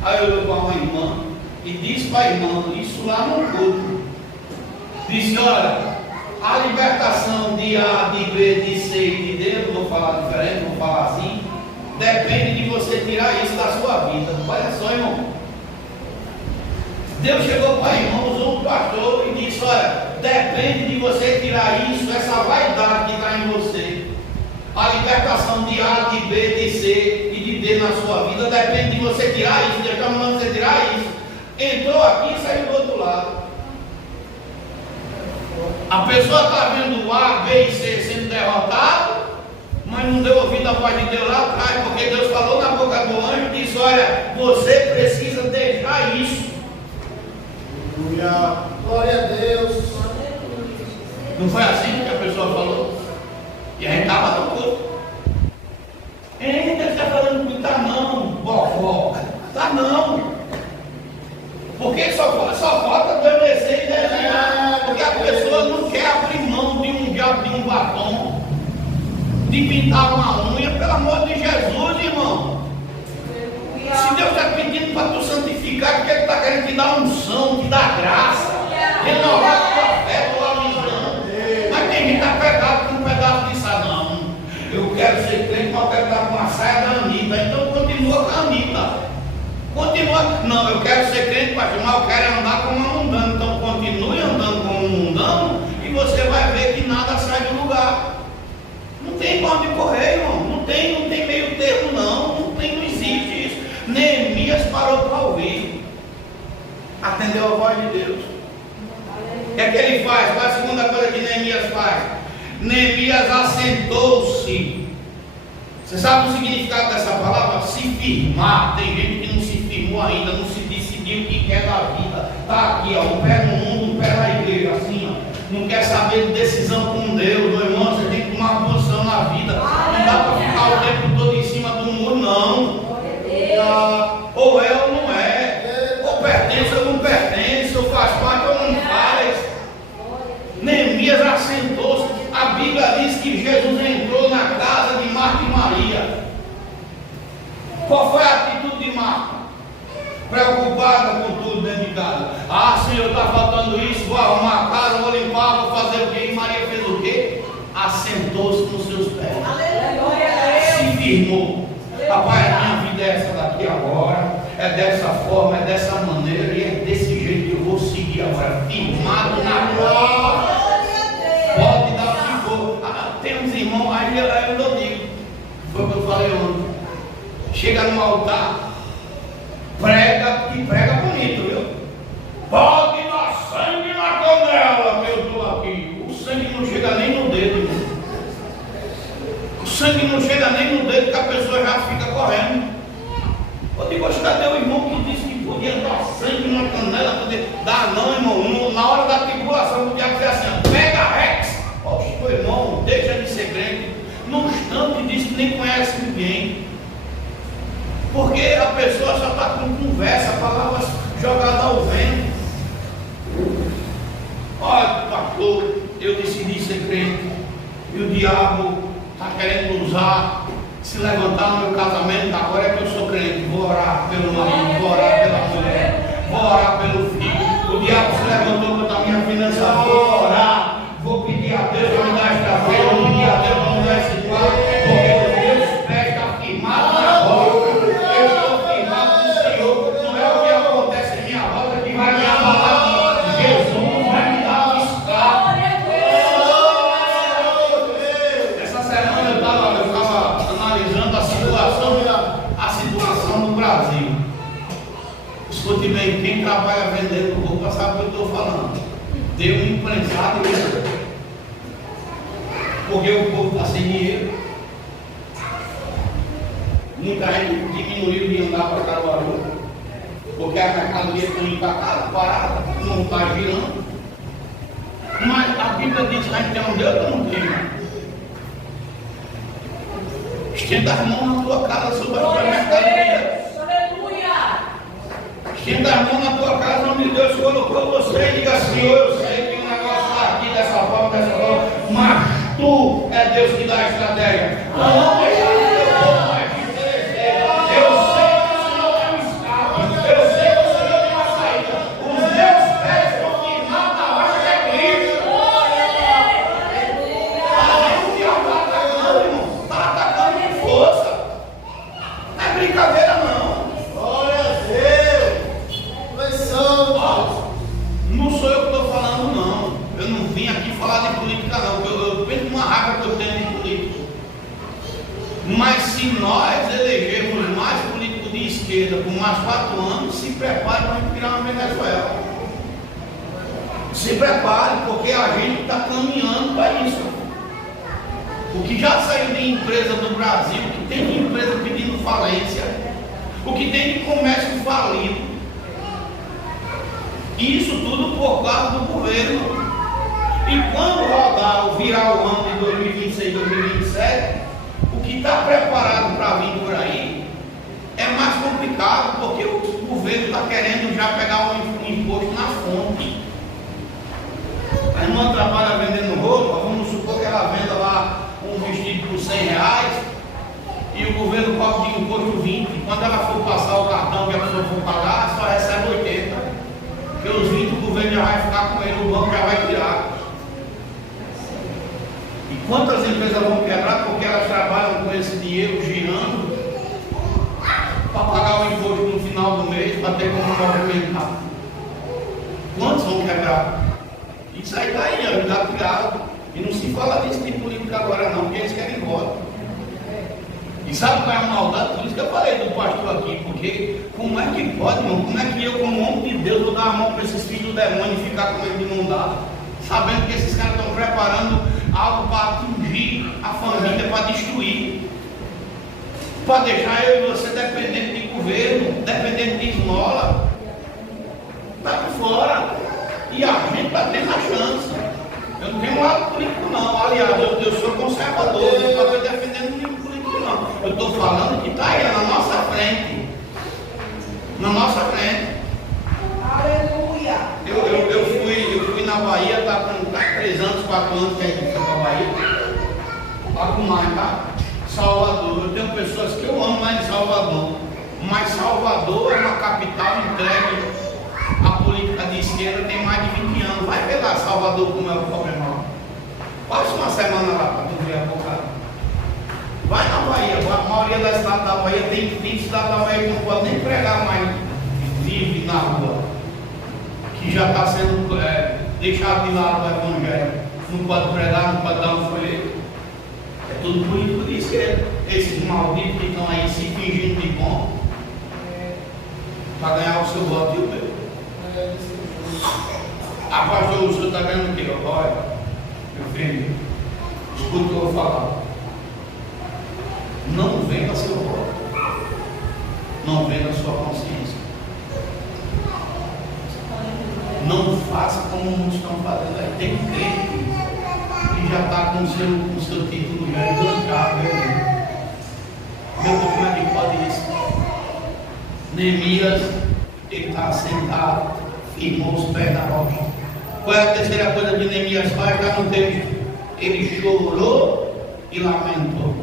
Aí eu olhei para uma irmã e disse para a irmã, isso lá no culto. Disse, olha, a libertação de A, de B, de C e de D, eu vou falar diferente, vou falar assim, depende de você tirar isso da sua vida. Olha só, irmão. Deus chegou para a irmã, usou um pastor e disse, olha, depende de você tirar isso, essa vaidade que está em você. A libertação de A, de B, de C e de D na sua vida depende de você tirar isso. Deus está mandando você tirar isso. Entrou aqui e saiu do outro lado. A pessoa está vendo o A, B e C sendo derrotado, mas não deu ouvido à voz de Deus lá atrás, porque Deus falou na boca do anjo e disse, olha, você precisa deixar isso. Glória a Deus. Não foi assim que a pessoa falou? E a gente estava no corpo. Ele está falando que está não, vovó. Está não. Porque só falta Deus descer e desenhar. Porque a pessoa não quer abrir mão de um batom, de pintar uma unha, pelo amor de Jesus, irmão. Se Deus está pedindo para tu santificar, porque Ele está querendo te dar unção, te dar graça, renovar a tua fé, tua visão. Mas tem gente que está pegado com um pedaço de salão. Eu quero ser crente, mas eu quero estar com uma saia da Anitta. Então continua com a Anitta. Continua. Não, eu quero ser crente, mas eu quero andar como um mundano. Então continue andando como um mundano e você vai ver que nada sai do lugar. Não tem pra onde correr, irmão. Não tem meio termo, não existe isso. Neemias parou para ouvir. Atendeu a voz de Deus. O que é que ele faz? Qual é a segunda coisa que Neemias faz? Neemias assentou-se. Você sabe o significado dessa palavra? Se firmar. Tem gente que não se firmou ainda, não se decidiu o que quer da vida. Está aqui, ó, um pé no mundo, um pé na igreja, assim, ó. Não quer saber de decisão com Deus, meu irmão. Você tem que tomar uma posição na vida. Não dá para ficar o tempo todo em cima do muro, não. Ou é ou não é. Ou pertence ou não pertence. Ou faz parte ou não faz. Neemias assentou-se. A Bíblia diz que Jesus entrou na casa de Marta e Maria. Qual foi a atitude de Marta? Preocupada com tudo dentro de casa. Ah, Senhor, está faltando isso, vou arrumar a casa, vou limpar, vou fazer o quê? E Maria fez o quê? Assentou-se nos seus pés. Se firmou. Rapaz, a minha vida é essa daqui agora, é dessa forma, é dessa maneira, e é desse jeito que eu vou seguir agora, firmado na glória. Pode dar o que for. Tem uns irmãos, aí eu não digo. Foi o que eu falei ontem. chega no altar, prega e prega bonito, viu? Pode dar sangue na canela que eu estou aqui. O sangue não chega nem no dedo, irmão. O sangue não chega nem no dedo que a pessoa já fica correndo. Eu digo, cadê o irmão que disse que podia dar sangue na canela? Poder dar não, irmão. Na hora da tribulação, podia dizer assim, pega Rex. Oxe, meu irmão, deixa de ser crente. No instante disse que nem conhece ninguém. Porque a pessoa só está com conversa, palavras jogadas ao vento. Olha, pastor, eu decidi ser crente. E o diabo está querendo usar, se levantar no meu casamento. Agora é que eu sou crente. Vou orar pelo marido, vou orar pela mulher, vou orar pelo filho. O diabo se levantou contra a minha finança. Vou orar, vou pedir a Deus para me dar esta fé, vou pedir a Deus para me dar esse quadro, porque os meus pés estão firmados na rocha. Eu estou firmado no Senhor. Não é o que acontece em minha rocha que vai me abalar. Jesus vai me dar um escape. Essa semana eu estava analisando a situação do Brasil. Escute bem, quem trabalha vendendo roupa sabe o que eu estou falando. Deu um imprensado mesmo. Porque o povo está sem dinheiro. Muita gente diminuiu de andar para Caruaru, porque a mercadoria está empacada, parada, não está girando. Mas a Bíblia diz que a gente tem um Deus ou não tem? Estenda as mãos na tua casa sobre a tua mercadoria. Estenda as mãos na tua casa onde Deus colocou você e diga, Senhor, eu sei que o negócio está aqui dessa forma, mas Tu é Deus que dá a estratégia. Não deixa o teu povo mais desfalecer. Eu sei que o Senhor tem um escape. Eu sei que o Senhor tem uma saída. Os meus pés estão firmados na rocha de Cristo. O diabo está atacando, irmão. Está atacando com força. Não é brincadeira, não. Glória a Deus. Pressão. Não sou eu que estou falando, não. Eu não vim aqui falar de política, não. Eu penso numa raiva que eu tenho de político. Mas se nós elegermos mais políticos de esquerda por mais 4 anos, se prepare para a gente virar uma Venezuela. Se prepare, porque a gente está caminhando para isso. O que já saiu de empresa do Brasil, o que tem de empresa pedindo falência, o que tem de comércio falido, isso tudo por causa do governo. E quando rodar, virar o ano de 2026, 2027, o que está preparado para vir por aí é mais complicado, porque o governo está querendo já pegar um imposto na fonte. A irmã trabalha vendendo roupa, vamos supor que ela venda lá um vestido por R$100 e o governo cobra de imposto 20. Quando ela for passar o cartão que a pessoa for pagar, só recebe 80. Porque os 20 o governo já vai ficar com ele, o banco já vai tirar. E quantas empresas vão quebrar porque elas trabalham com esse dinheiro girando para pagar o imposto no final do mês, para ter como movimentar? Quantos vão quebrar? Isso aí está aí, é dá criado. E não se fala disso de política agora não, porque eles querem voto. E sabe qual é a maldade? Por isso que eu falei do pastor aqui, porque como é que pode, irmão? Como é que eu, como homem de Deus, vou dar a mão para esses filhos do demônio e ficar com ele de mão dada? Sabendo que esses caras estão preparando algo para atingir a família, para destruir, para deixar eu e você dependente de governo, dependente de esmola. Está de fora. E a gente está tendo a chance. Eu não tenho lado político não. Aliás, eu sou conservador, eu não estou defendendo nenhum político não. Eu estou falando que está aí na nossa frente. Na nossa frente. Aleluia. Eu fui na Bahia, está com 3 anos, 4 anos que a gente foi para a Bahia. Está com mais, tá? Salvador. Eu tenho pessoas que eu amo lá em Salvador. Mas Salvador é uma capital entregue à política de esquerda tem mais de 20 anos. Vai ver lá Salvador como é o problema. Passa uma semana lá para tu ver a bocada. Vai na Bahia. A maioria das cidades da Bahia tem cidade da Bahia que não pode nem pregar mais livre na rua. Que já está sendo deixado de lado do evangelho. Não pode pregar, não pode dar um folheto. É tudo político de esquerda. Esses malditos que estão aí se fingindo de para ganhar o seu voto e o meu. Pastor, o senhor está ganhando o quê? Olha, meu filho, escuta o que eu vou falar. Não venda seu voto, não venda sua consciência. Não faça como muitos estão fazendo aí. Tem crente que já está com o seu título velho bancado. Meu Deus, como é que pode isso? Neemias, ele está sentado, firmou os pés na rocha. Qual é a terceira coisa que Neemias faz? Está no texto. Ele chorou e lamentou.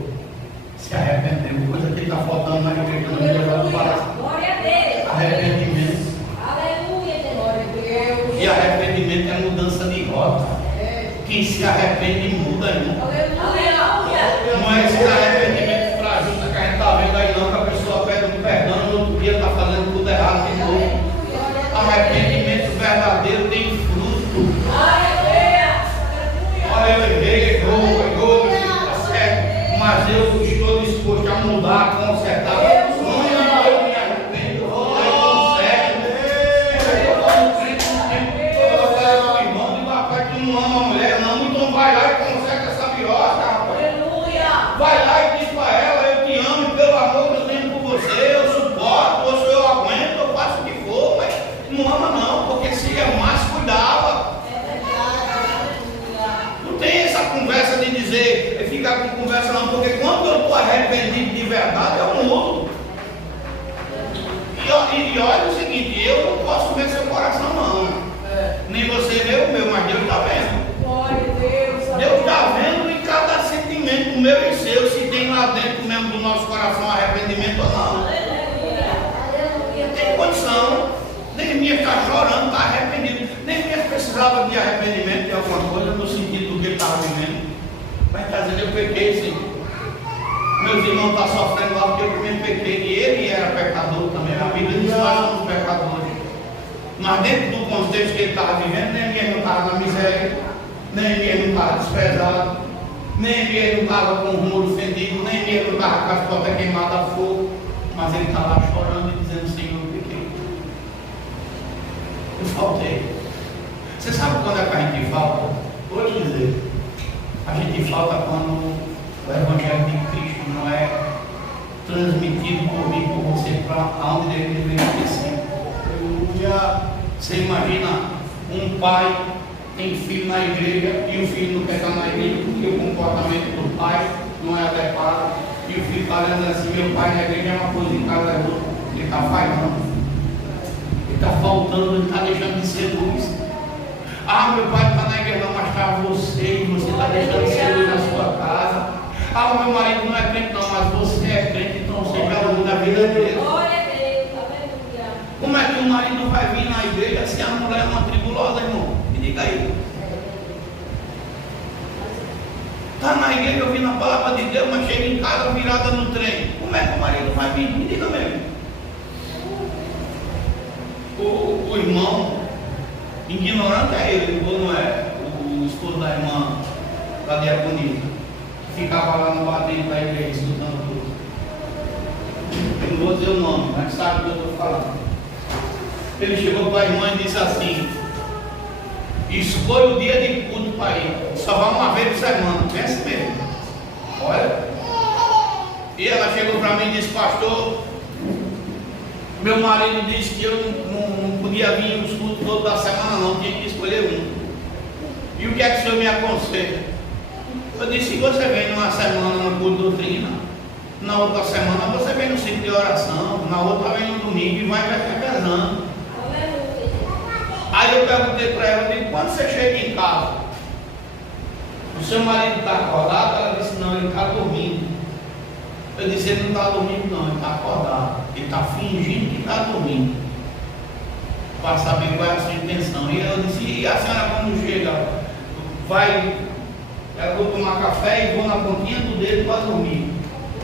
Se arrependeu. Coisa que está faltando na igreja. Glória a Deus. Arrependimento. Aleluia, glória a Deus. E arrependimento é mudança de rota. Quem se arrepende muda, irmão. Aleluia. Não é esse arrependimento frajusta que a gente está vendo aí, não, que a pessoa pede um perdão e no outro dia está fazendo tudo errado de novo. Arrependimento verdadeiro tem fruto. Olha, eu errei, errou, está certo. Mas eu estou disposto a mudar, a consertar. Eu me arrependo, aí conserto. Eu como crente no tempo todo, eu falei com o irmão, digo, rapaz, tu não ama a mulher, não, então vai lá e conserta essa birosca, rapaz. Vai lá e diz para ela, eu te amo e pelo amor que eu tenho por você, eu suporto, ou se eu aguento, eu faço o que for, mas não ama não, porque se amasse, cuidava. Não tem essa conversa de dizer, ficar com conversa não, porque quando eu estou arrependido de verdade, eu mudo. E olha o seguinte, eu não posso ver seu coração não. Nem você vê o meu, mas Deus está vendo. Deus está vendo em cada sentimento, o meu e seu, se tem lá dentro mesmo do nosso coração arrependimento ou não. Não tem condição. Neemias está chorando, está arrependido. Neemias precisava de arrependimento de alguma coisa no sentido do que ele estava vivendo. Mas está dizendo, eu pequei, Senhor. Meus irmãos estão sofrendo lá porque eu também pequei. E ele era pecador também. A Bíblia diz que nós somos pecadores. Mas dentro do contexto que ele estava vivendo, Neemias não estava na miséria. Neemias não estava desprezado. Neemias não estava com o muro fendido. Neemias não estava com as portas queimadas a fogo. Mas ele estava lá chorando e dizendo, Senhor, eu pequei. Eu faltei. Você sabe quando é que a gente falta? Vou te dizer. A gente falta quando o Evangelho de Cristo não é transmitido por mim, por você, para onde ele deveria ter sido. Você imagina um pai tem filho na igreja e o filho não quer estar na igreja porque o comportamento do pai não é adequado. E o filho está dizendo assim, meu pai na igreja é uma coisa, em casa é outra. Ele está falhando. Ele está faltando, ele está deixando de ser luz. Ah, meu pai está na igreja, não, mas está você, e você está deixando de ser luz na sua casa. Ah, o meu marido não é crente, não, mas você é crente, então seja a luz da vida dele. Como é que o marido vai vir na igreja se a mulher é uma tribulosa, irmão? Me diga aí. Está na igreja ouvindo a palavra de Deus, mas chega em casa virada no trem. Como é que o marido vai vir? Me diga mesmo. O irmão ignorante é ele, ou não é? O esposo da irmã da diaconia, que ficava lá no barulho da igreja escutando tudo. Eu não vou dizer o nome, mas sabe o que eu estou falando. Ele chegou para a irmã e disse assim: escolha o dia de culto para ir, só vai uma vez por semana. Pensa mesmo. Olha. E ela chegou para mim e disse: pastor, meu marido disse que eu não podia vir nos cultos todos da semana, não, tinha que escolher um. E o que é que o senhor me aconselha? Eu disse: se você vem numa semana no culto de doutrina, na outra semana você vem no ciclo de oração, na outra vem no domingo e vai revezando. Aí eu perguntei para ela, eu digo, quando você chega em casa, o seu marido está acordado? Ela disse: não, ele está dormindo. Eu disse: ele não está dormindo não, ele está acordado. Ele está fingindo que está dormindo, para saber qual é a sua intenção. E eu disse: e a senhora quando chega, eu vou tomar café e vou na pontinha do dedo para dormir.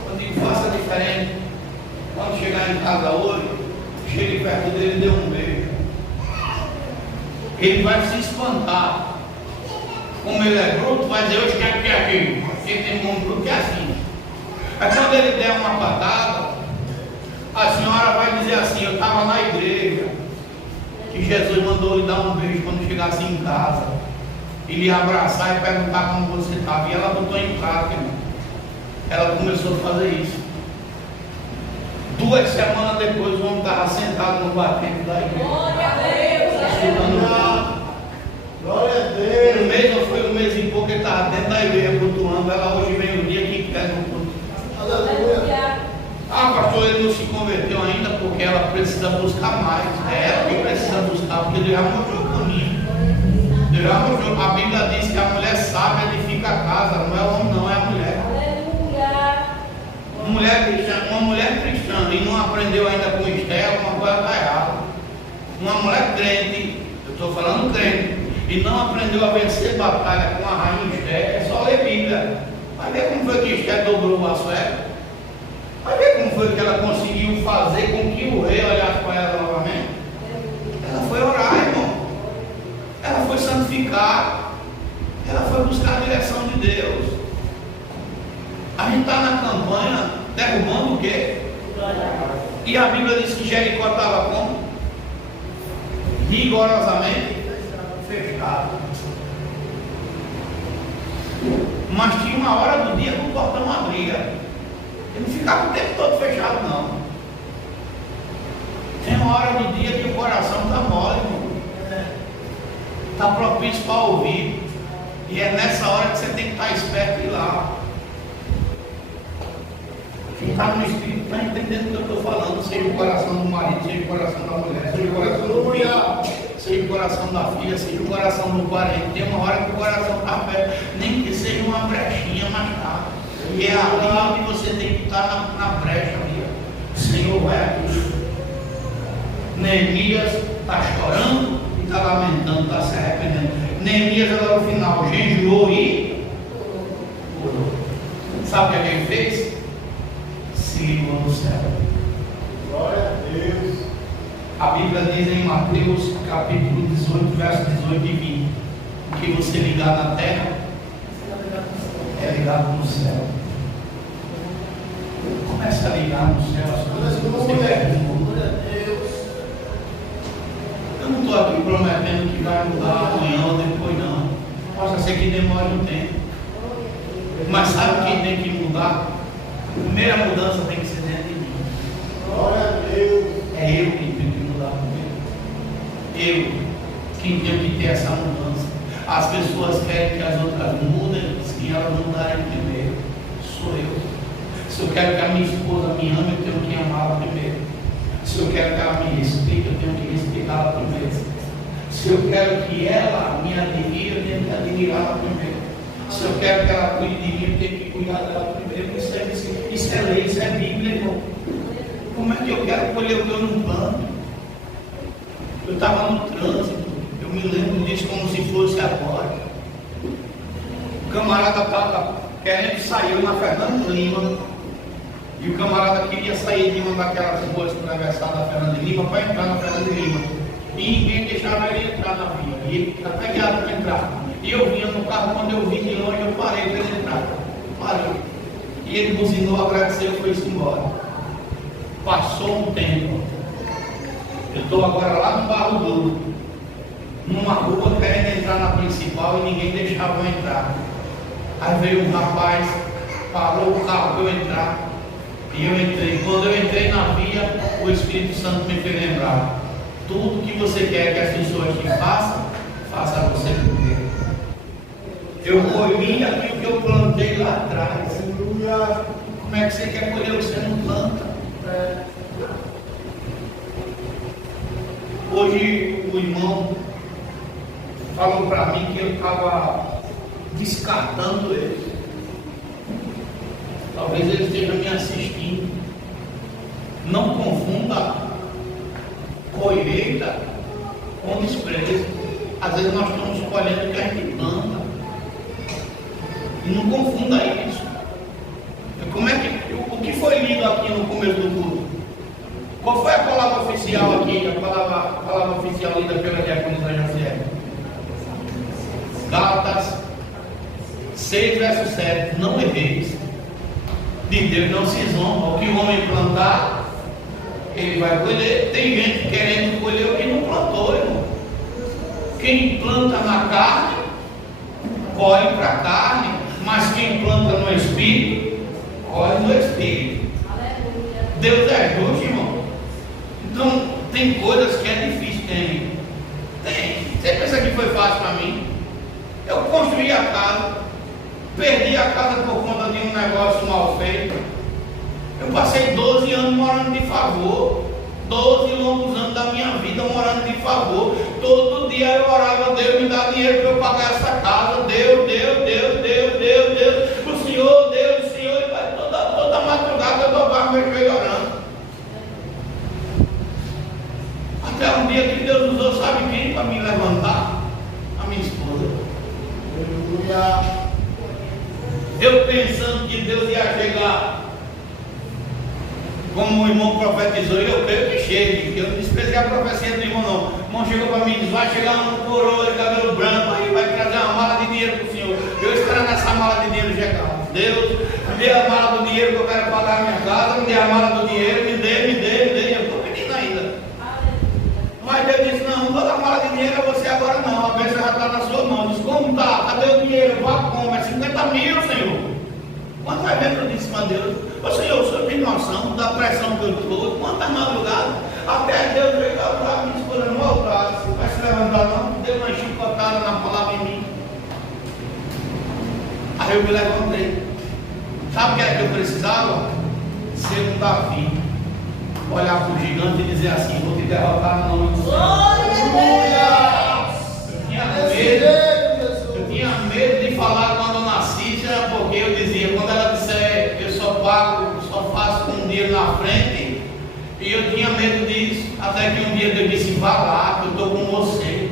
Eu digo: faça diferente. Quando chegar em casa hoje, chegue perto dele e dê um beijo. Ele vai se espantar. Como ele é bruto, vai dizer: hoje quer que é aquilo. Porque tem um bruto que é assim. Aí quando ele der uma patada, a senhora vai dizer assim: eu estava na igreja. Jesus mandou lhe dar um beijo quando chegasse em casa, e lhe abraçar e perguntar como você estava, e ela botou em prática, irmão. Ela começou a fazer isso. 2 semanas depois, o homem estava sentado no batente da igreja. Glória a Deus. Estudando. Glória a Deus. Um mês ou foi um mês e pouco, ele estava dentro da igreja cultuando. Ela hoje vem o dia que quer no culto. Aleluia. Ah, pastor, ele não se converteu ainda porque ela precisa buscar mais. É ela que precisa buscar, porque Deus já mostrou o caminho. Deus já mostrou. A Bíblia diz que a mulher sábia edifica a casa, não é o homem, não, é a mulher. Aleluia. Uma mulher cristã e não aprendeu ainda com Esther, alguma coisa está errada. Uma mulher crente, eu estou falando crente, e não aprendeu a vencer batalha com a rainha Esther, é só ler Bíblia. Vai ver como foi que Esther dobrou o aço. Vai ver como foi que ela conseguiu fazer com que o rei olhasse para ela novamente. Ela foi orar, irmão. Ela foi santificar. Ela foi buscar a direção de Deus. A gente está na campanha derrubando o quê? E a Bíblia diz que Jericó estava como? Rigorosamente fechado. Mas tinha uma hora do dia que o portão abria. Ele não ficava o tempo todo fechado, não. Tem uma hora do dia que o coração está mole, está propício para ouvir. E é nessa hora que você tem que estar esperto e ir lá. Quem está no Espírito está entendendo o que eu estou falando, seja o coração do marido, seja o coração da mulher, seja o coração do filho, seja o coração da filha, seja o coração do parente. Tem uma hora que o coração está aberto, nem que seja uma brechinha, mas está. E é ali onde você tem que estar na brecha ali. Senhor, vai aqui. Neemias está chorando e está lamentando, está se arrependendo. Neemias agora no final jejuou e orou. Sabe o que ele fez? Se ligou no céu. Glória a Deus. A Bíblia diz em Mateus capítulo 18, verso 18 e 20: o que você ligar na terra é ligado no céu. Começa a ligar no céu as coisas que você quer. Glória a Deus. Eu não estou aqui prometendo que vai mudar amanhã ou depois, não. Possa ser que demore um tempo. Mas sabe quem tem que mudar? A primeira mudança tem que ser dentro de mim. Glória a Deus. É eu quem tenho que mudar primeiro. Eu quem tenho que ter essa mudança. As pessoas querem que as outras mudem se elas mudarem primeiro. Sou eu. Se eu quero que a minha esposa me ame, eu tenho que amá-la primeiro. Se eu quero que ela me respeite, eu tenho que respeitá-la primeiro. Se eu quero que ela me admire, eu tenho que admirá-la primeiro. Se eu quero que ela cuide de mim, eu tenho que cuidar dela primeiro. Isso é lei, isso é Bíblia, irmão. Como é que eu quero colher o que eu não planto? Eu estava no trânsito, eu me lembro disso como se fosse agora. O camarada estava querendo sair na Fernando Lima, e o camarada queria sair de uma daquelas ruas atravessadas da Fernando Lima para entrar na Fernando Lima. E ninguém deixava ele entrar na via. E ele estava pegado para entrar. E eu vinha no carro, quando eu vi de longe, eu parei para ele entrar. Parei. E ele buzinou, agradeceu e foi-se embora. Passou um tempo. Eu estou agora lá no Barro Duro, numa rua querendo entrar na principal e ninguém deixava eu entrar. Aí veio um rapaz, parou o carro para eu entrar. E eu entrei. Quando eu entrei na via, o Espírito Santo me fez lembrar: tudo que você quer que as pessoas te façam, faça você primeiro. Eu colhi aquilo que eu plantei lá atrás. Como é que você quer colher o que você não planta? Hoje o irmão falou para mim que eu estava descartando ele. Talvez ele esteja me assistindo. Não confunda colheita com desprezo. Às vezes nós estamos colhendo o que a gente planta. E não confunda isso. Como é que, o que foi lido aqui no começo do culto? Qual foi a palavra oficial aqui? A palavra oficial lida pela diaconisa Josié? Gálatas 6, verso 7. Não erreis. De Deus não se zomba. O que o homem plantar, ele vai colher. Tem gente querendo colher o que não plantou, irmão. Quem planta na carne, colhe para a carne, mas quem planta no Espírito, colhe no Espírito. Deus é justo, irmão. Então, tem coisas que é difícil, tem. Você pensa que foi fácil para mim? Eu construí a casa, perdi a casa por conta de um negócio mal feito. Eu passei 12 anos morando de favor, 12 longos anos da minha vida morando de favor. Todo dia eu orava: Deus, me dá dinheiro para eu pagar essa casa. Deus, o Senhor, Deus, o Senhor. E toda madrugada eu dobrava meu joelho orando. Até um dia que Deus usou, sabe quem para me levantar? A minha esposa. Aleluia. Eu pensando que Deus ia chegar, como o irmão profetizou, e eu creio que chegue, eu não desprezei a profecia do irmão, não. O irmão chegou para mim e disse: vai chegar um coroa de cabelo branco, aí vai trazer uma mala de dinheiro para o Senhor. Eu esperando essa mala de dinheiro chegar. Deus, me dê a mala do dinheiro que eu quero pagar a minha casa, me dê a mala do dinheiro, me dê. Eu estou pedindo ainda. Mas Deus disse: não vou dar mala de dinheiro a você agora não, a bênção já está na sua mão. Eu disse: como está? Cadê o dinheiro? Eu vou como? É 50 mil, Senhor. Quanto vai ver? Eu disse: meu Deus, ô Senhor, o Senhor tem noção da pressão que eu estou? Quantas madrugadas? Até Deus veio para minha esposa no altar. Vai se levantar não? Deu uma chicotada na palavra em mim. Aí eu me levantei. Sabe o que é que eu precisava? Ser um Davi. Olhar para o gigante e dizer assim: vou te derrotar no nome do Senhor. Eu tinha medo de falar com a dona Cícera, porque eu dizia: quando ela disser eu só faço com um dinheiro na frente, e eu tinha medo disso. Até que um dia Deus disse: vá lá, que eu estou com você.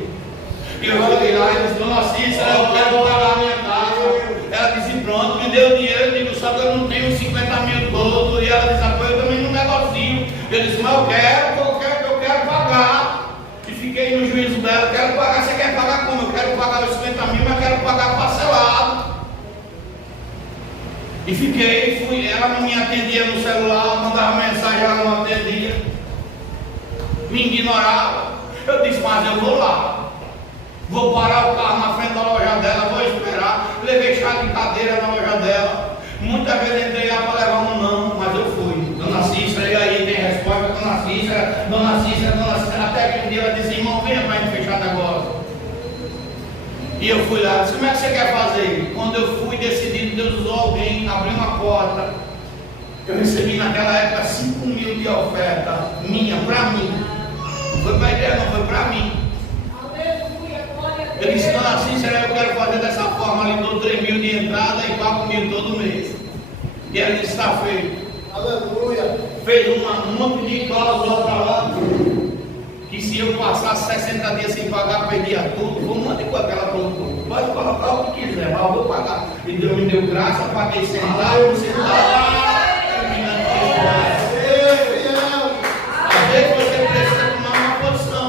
E eu cheguei lá e disse: dona Cícera, eu quero pagar a minha casa. Ela disse: pronto, me deu dinheiro. Eu digo: só que eu não tenho 50 mil todos. E ela disse: eu também não negocio. Eu disse: mas eu quero pagar. E fiquei no juízo dela: eu quero pagar. Você quer pagar como? Eu quero pagar os 50 mil, mas quero pagar parcelado. E fui. Ela não me atendia no celular, mandava mensagem, ela não atendia, me ignorava. Eu disse: mas eu vou lá, vou parar o carro na frente da loja dela, vou esperar. Levei chá de cadeira na loja dela. Muitas vezes entrei lá para levar um não, mas eu fui. Dona Cícera, e aí tem resposta? Dona Cícera, até que um dia ela disse: irmão, venha para a gente fechar negócio. E eu fui lá, disse: como é que você quer fazer? Quando eu fui decidido, Deus usou alguém, abriu uma porta. Eu recebi naquela época 5 mil de oferta minha, para mim. Não foi para a igreja, não, foi para mim. Eu disse: dona Cícera, eu quero fazer dessa forma. Ela deu 3 mil de entrada e 4 mil todo mês. E ela disse: está feito. Aleluia. Fez um monte de cláusula para lá, que se eu passasse 60 dias sem pagar, perdia tudo. Foi um monte de coisa que ela colocou. Pode colocar o que quiser, mas eu vou pagar. E Deus me deu graça, paguei centavo. Às vezes você precisa tomar uma posição.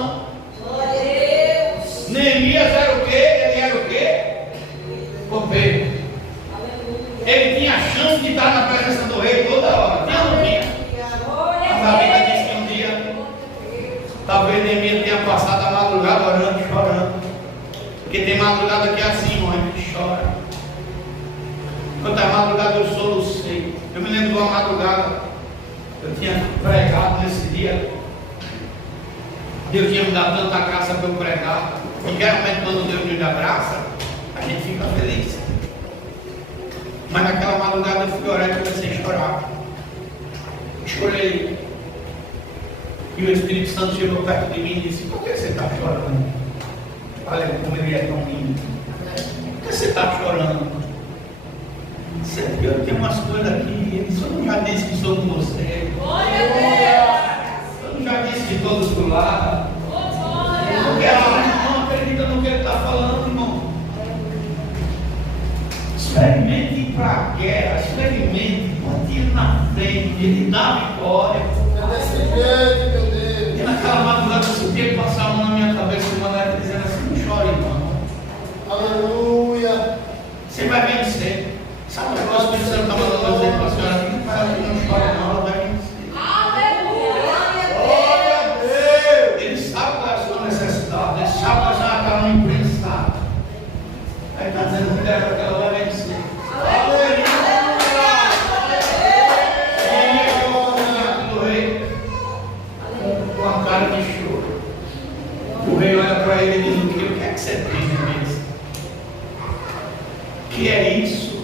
Neemias era o quê? Ele era o quê? Copeiro. Ele tinha a chance de estar na presença do rei toda hora. Tinha ou não tinha? A Bíblia diz que um dia, talvez Neemias tenha passado a madrugada orando e chorando. Porque tem madrugada que é assim, irmão, a gente chora. Quantas madrugadas eu solucei. Eu me lembro de uma madrugada, eu tinha pregado nesse dia. Deus tinha me dado tanta graça para eu pregar. E geralmente quando Deus nos dá graça, a gente fica feliz. Mas naquela madrugada eu fui orar e comecei a chorar. Chorei. E o Espírito Santo chegou perto de mim e disse: por que você está chorando? Olha como ele é tão lindo. Por que você está chorando? Eu tenho umas coisas aqui. Ele disse: eu não já disse que sou com você. Glória a Deus. Eu não já disse de todos do lado. Não acredita no que ele está falando, irmão. Experimente ir para a guerra, experimente, pode ir na frente, ele dá vitória. É desse jeito, meu Deus. E naquela madrugada eu senti passar a mão na minha cabeça e mandar dizendo assim: não chore, irmão. Aleluia. Você vai vencer. Sabe o que o Espírito Santo está mandando dizer para a senhora? Não chore, não, ela vai vencer. rei olha para ele e diz: o que é que você tem, Neemias? Que é isso?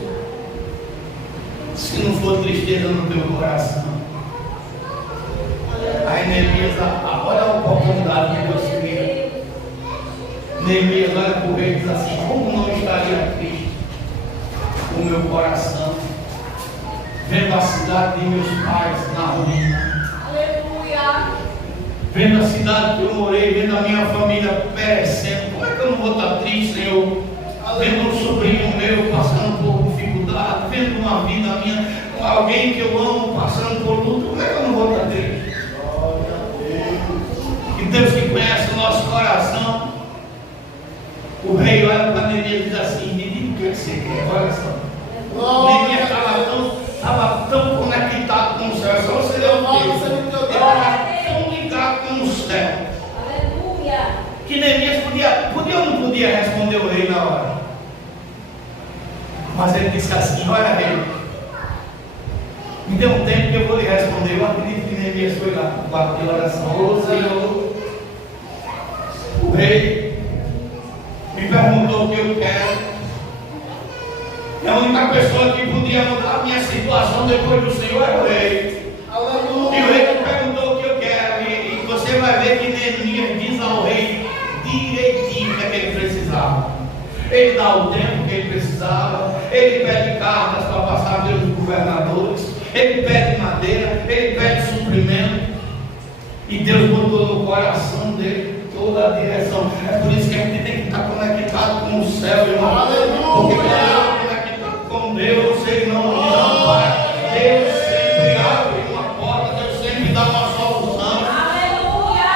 Se não for tristeza no teu coração. Aí Neemias, olha a oportunidade que Deus cria. Neemias olha para o rei e diz assim: como não estaria triste o meu coração, vendo a cidade de meus pais na ruína, vendo a cidade que eu morei, vendo a minha família perecendo. Como é que eu não vou estar triste, Senhor? Vendo um sobrinho meu passando por dificuldade, vendo uma vida minha, alguém que eu amo passando por luto, como é que eu não vou estar triste? E Deus que conhece o nosso coração, o rei olha para Neemias e diz assim: menino, o que você quer? Olha só. Neemias estava tão conectado com o céu, só você deu um texto. Ele estava tão ligado com o céu. Aleluia. Que Neemias podia ou não podia responder o rei na hora. Mas ele disse assim: olha, rei, me dê um tempo que eu vou lhe responder. Eu acredito que Neemias foi lá para o quarto de oração. Ô Senhor, o rei me perguntou o que eu quero. E a única pessoa que podia mudar a minha situação depois do Senhor é o rei. Aleluia. E o rei me perguntou o que eu quero. E você vai ver que Neemias diz ao rei direitinho o que é que ele precisava. Ele dá o tempo que ele precisava. Ele pede cartas para passar pelos governadores. Ele pede madeira. Ele pede suprimento. E Deus botou no coração dele toda a direção. É por isso que a gente tem que estar conectado com o céu, irmão. Aleluia. Porque quando eu estou conectado com Deus, Ele não me desampara. Deus sempre abre uma porta, Deus sempre dá uma solução. Aleluia.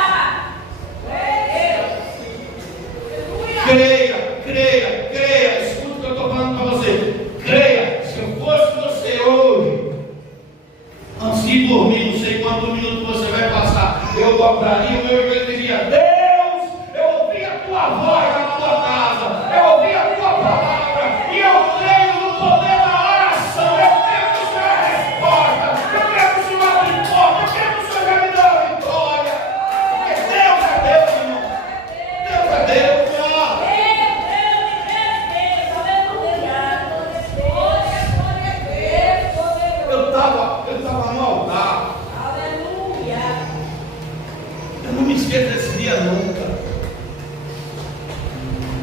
Creia, creia, creia. Escuta o que eu estou falando para você. Creia. Se eu fosse você hoje, antes de dormir, não sei quantos minutos você vai passar, eu dobraria o meu joelho e diria: Deus, eu ouvi a tua voz na tua casa, eu ouvi a tua palavra, e eu creio no poder da oração. Eu creio que o Senhor é a resposta, eu creio que o Senhor abre porta, eu creio que o Senhor já me deu a vitória. Porque Deus é Deus, irmão. Deus é Deus. Eu estava no altar. Eu não me esqueço desse dia nunca.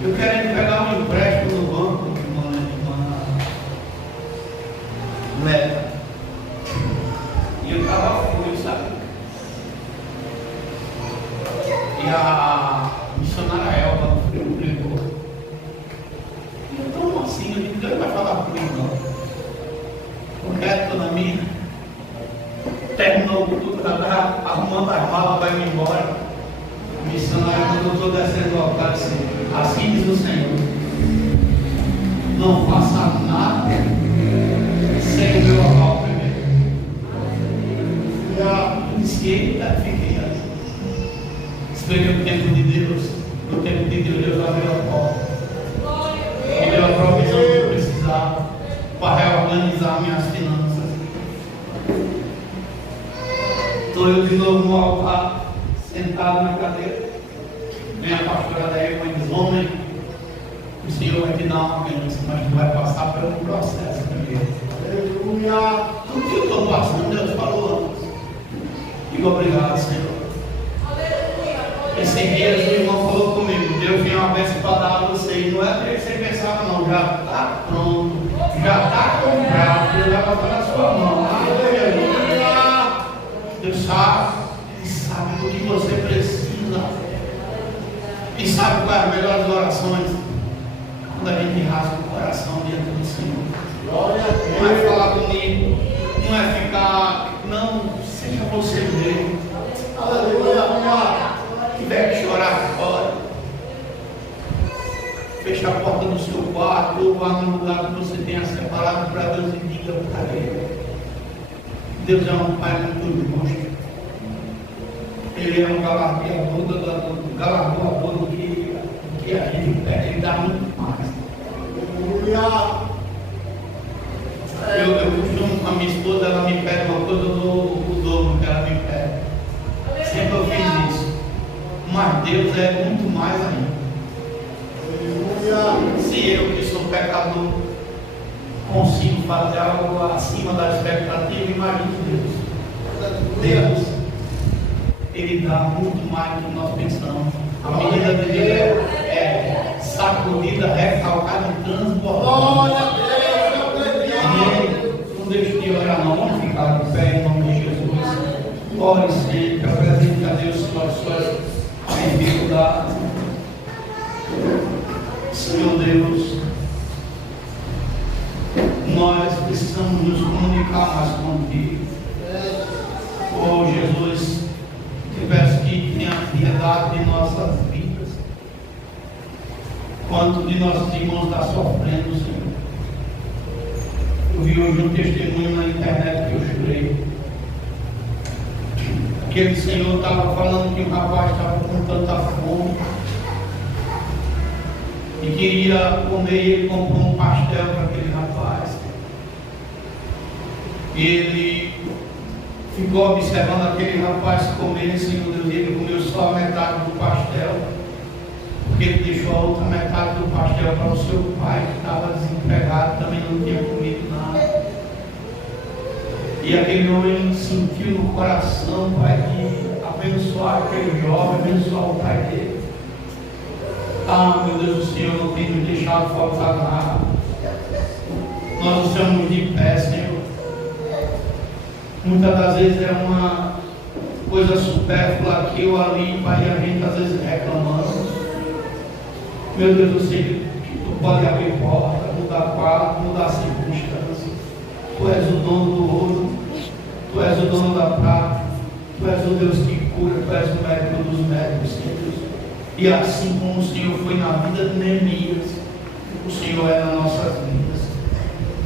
Eu querendo pegar um empréstimo no banco de uma meta. E eu estava fui, sabe? E a missionária Elba me ligou. E eu estou assim, eu digo: Deus vai falar comigo não. Porque estou na minha. Terminou tudo, já estava arrumando as malas para ir embora. O missionário, quando eu estou descendo o altar, disse: assim diz o Senhor, não faça nada sem o meu aval primeiro. Eu disse: eita, fiquei ali. Escreveu no tempo de Deus. No tempo de Deus, Deus abriu a porta. Me deu a provisão que eu precisava para reorganizar minhas finanças. Estou eu de novo no altar, sentado na cadeira. Vem a pastora daí e diz: homem, o Senhor vai te dar uma bênção, mas tu vai passar por um processo primeiro. Aleluia. Tudo que eu estou passando, Deus falou antes. Digo: obrigado, Senhor. Esse dia o irmão falou comigo: Deus tem uma bênção para dar a você. E não é para que você pensava, não. Já está pronto, já está comprado. Deus vai botar na sua mão. Aleluia. Deus sabe, Ele sabe do que você precisa. E sabe qual é as melhores orações? Quando a gente rasga o coração diante do Senhor. Glória a Deus. Não é falar bonito, não é ficar, não, seja você mesmo. Aleluia. Tiver que chorar fora. Feche a porta do seu quarto, ou vá no lugar que você tenha separado para Deus e diga para Ele. Deus é um Pai muito justo. Ele é um galardoador do que a gente pede. Ele dá muito mais. Eu costumo com a minha esposa, ela me pede uma coisa, eu dou o dobro que ela me pede. Sempre eu fiz isso. mas Deus é muito mais ainda. Aleluia. Se eu, que sou pecador, consigo fazer algo acima da expectativa, imagine Deus. Deus, Ele dá muito mais do que nós pensamos. A medida dele é sacudida, recalcada e transbordada. Não deixe de orar, não. Vamos ficar de pé em nome de Jesus. Ore sempre, apresente a Deus suas dificuldades. Senhor Deus, nós precisamos nos comunicar mais contigo. Oh Jesus, te peço que tenha piedade de nossas vidas. Quanto de nossos irmãos está sofrendo, Senhor. Eu vi hoje um testemunho na internet que eu chorei. Aquele senhor estava falando que o rapaz estava com tanta fome e queria comer, e ele comprou um pastel para aquele rapaz. E ele ficou observando aquele rapaz comer, Senhor Deus, e ele comeu só a metade do pastel, porque ele deixou a outra metade do pastel para o seu pai, que estava desempregado, também não tinha comido nada. E aquele homem sentiu no coração, Pai, de abençoar aquele jovem, abençoar o pai dele. Ah, meu Deus, o Senhor não tem nos deixado faltar nada. Nós estamos de pé, Senhor. Muitas das vezes é uma coisa supérflua aqui ou ali, Pai, e a gente às vezes reclamamos. Meu Deus, eu sei que Tu pode abrir porta, mudar quadro, mudar circunstâncias. Tu és o dono do ouro, Tu és o dono da prata, Tu és o Deus que cura, Tu és o médico dos médicos, Senhor Deus. E assim como o Senhor foi na vida de Neemias, o Senhor é nas nossas vidas.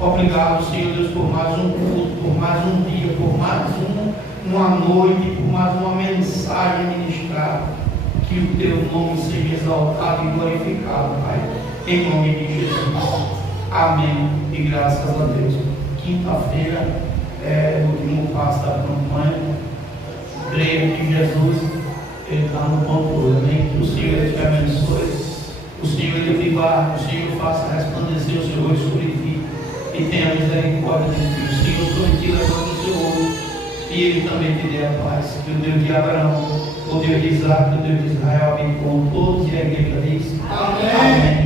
Obrigado, Senhor Deus, por mais um culto, por mais um dia, por mais uma noite, por mais uma mensagem ministrada. Que o Teu nome seja exaltado e glorificado, Pai. Em nome de Jesus. Amém. E graças a Deus. Quinta-feira é o último passo da campanha. Creio que Jesus está no controle. Amém. Que o Senhor te abençoe. O Senhor ele viva, o Senhor faça resplandecer o seu rosto sobre ti. E tenha misericórdia de ti. O Senhor sobre ti levanta o seu olho. E Ele também te dê a paz. Que o Deus de Abraão, o Deus de Isaac, o Deus de Israel, abençoe todos e a igreja diz. Amém. Amém.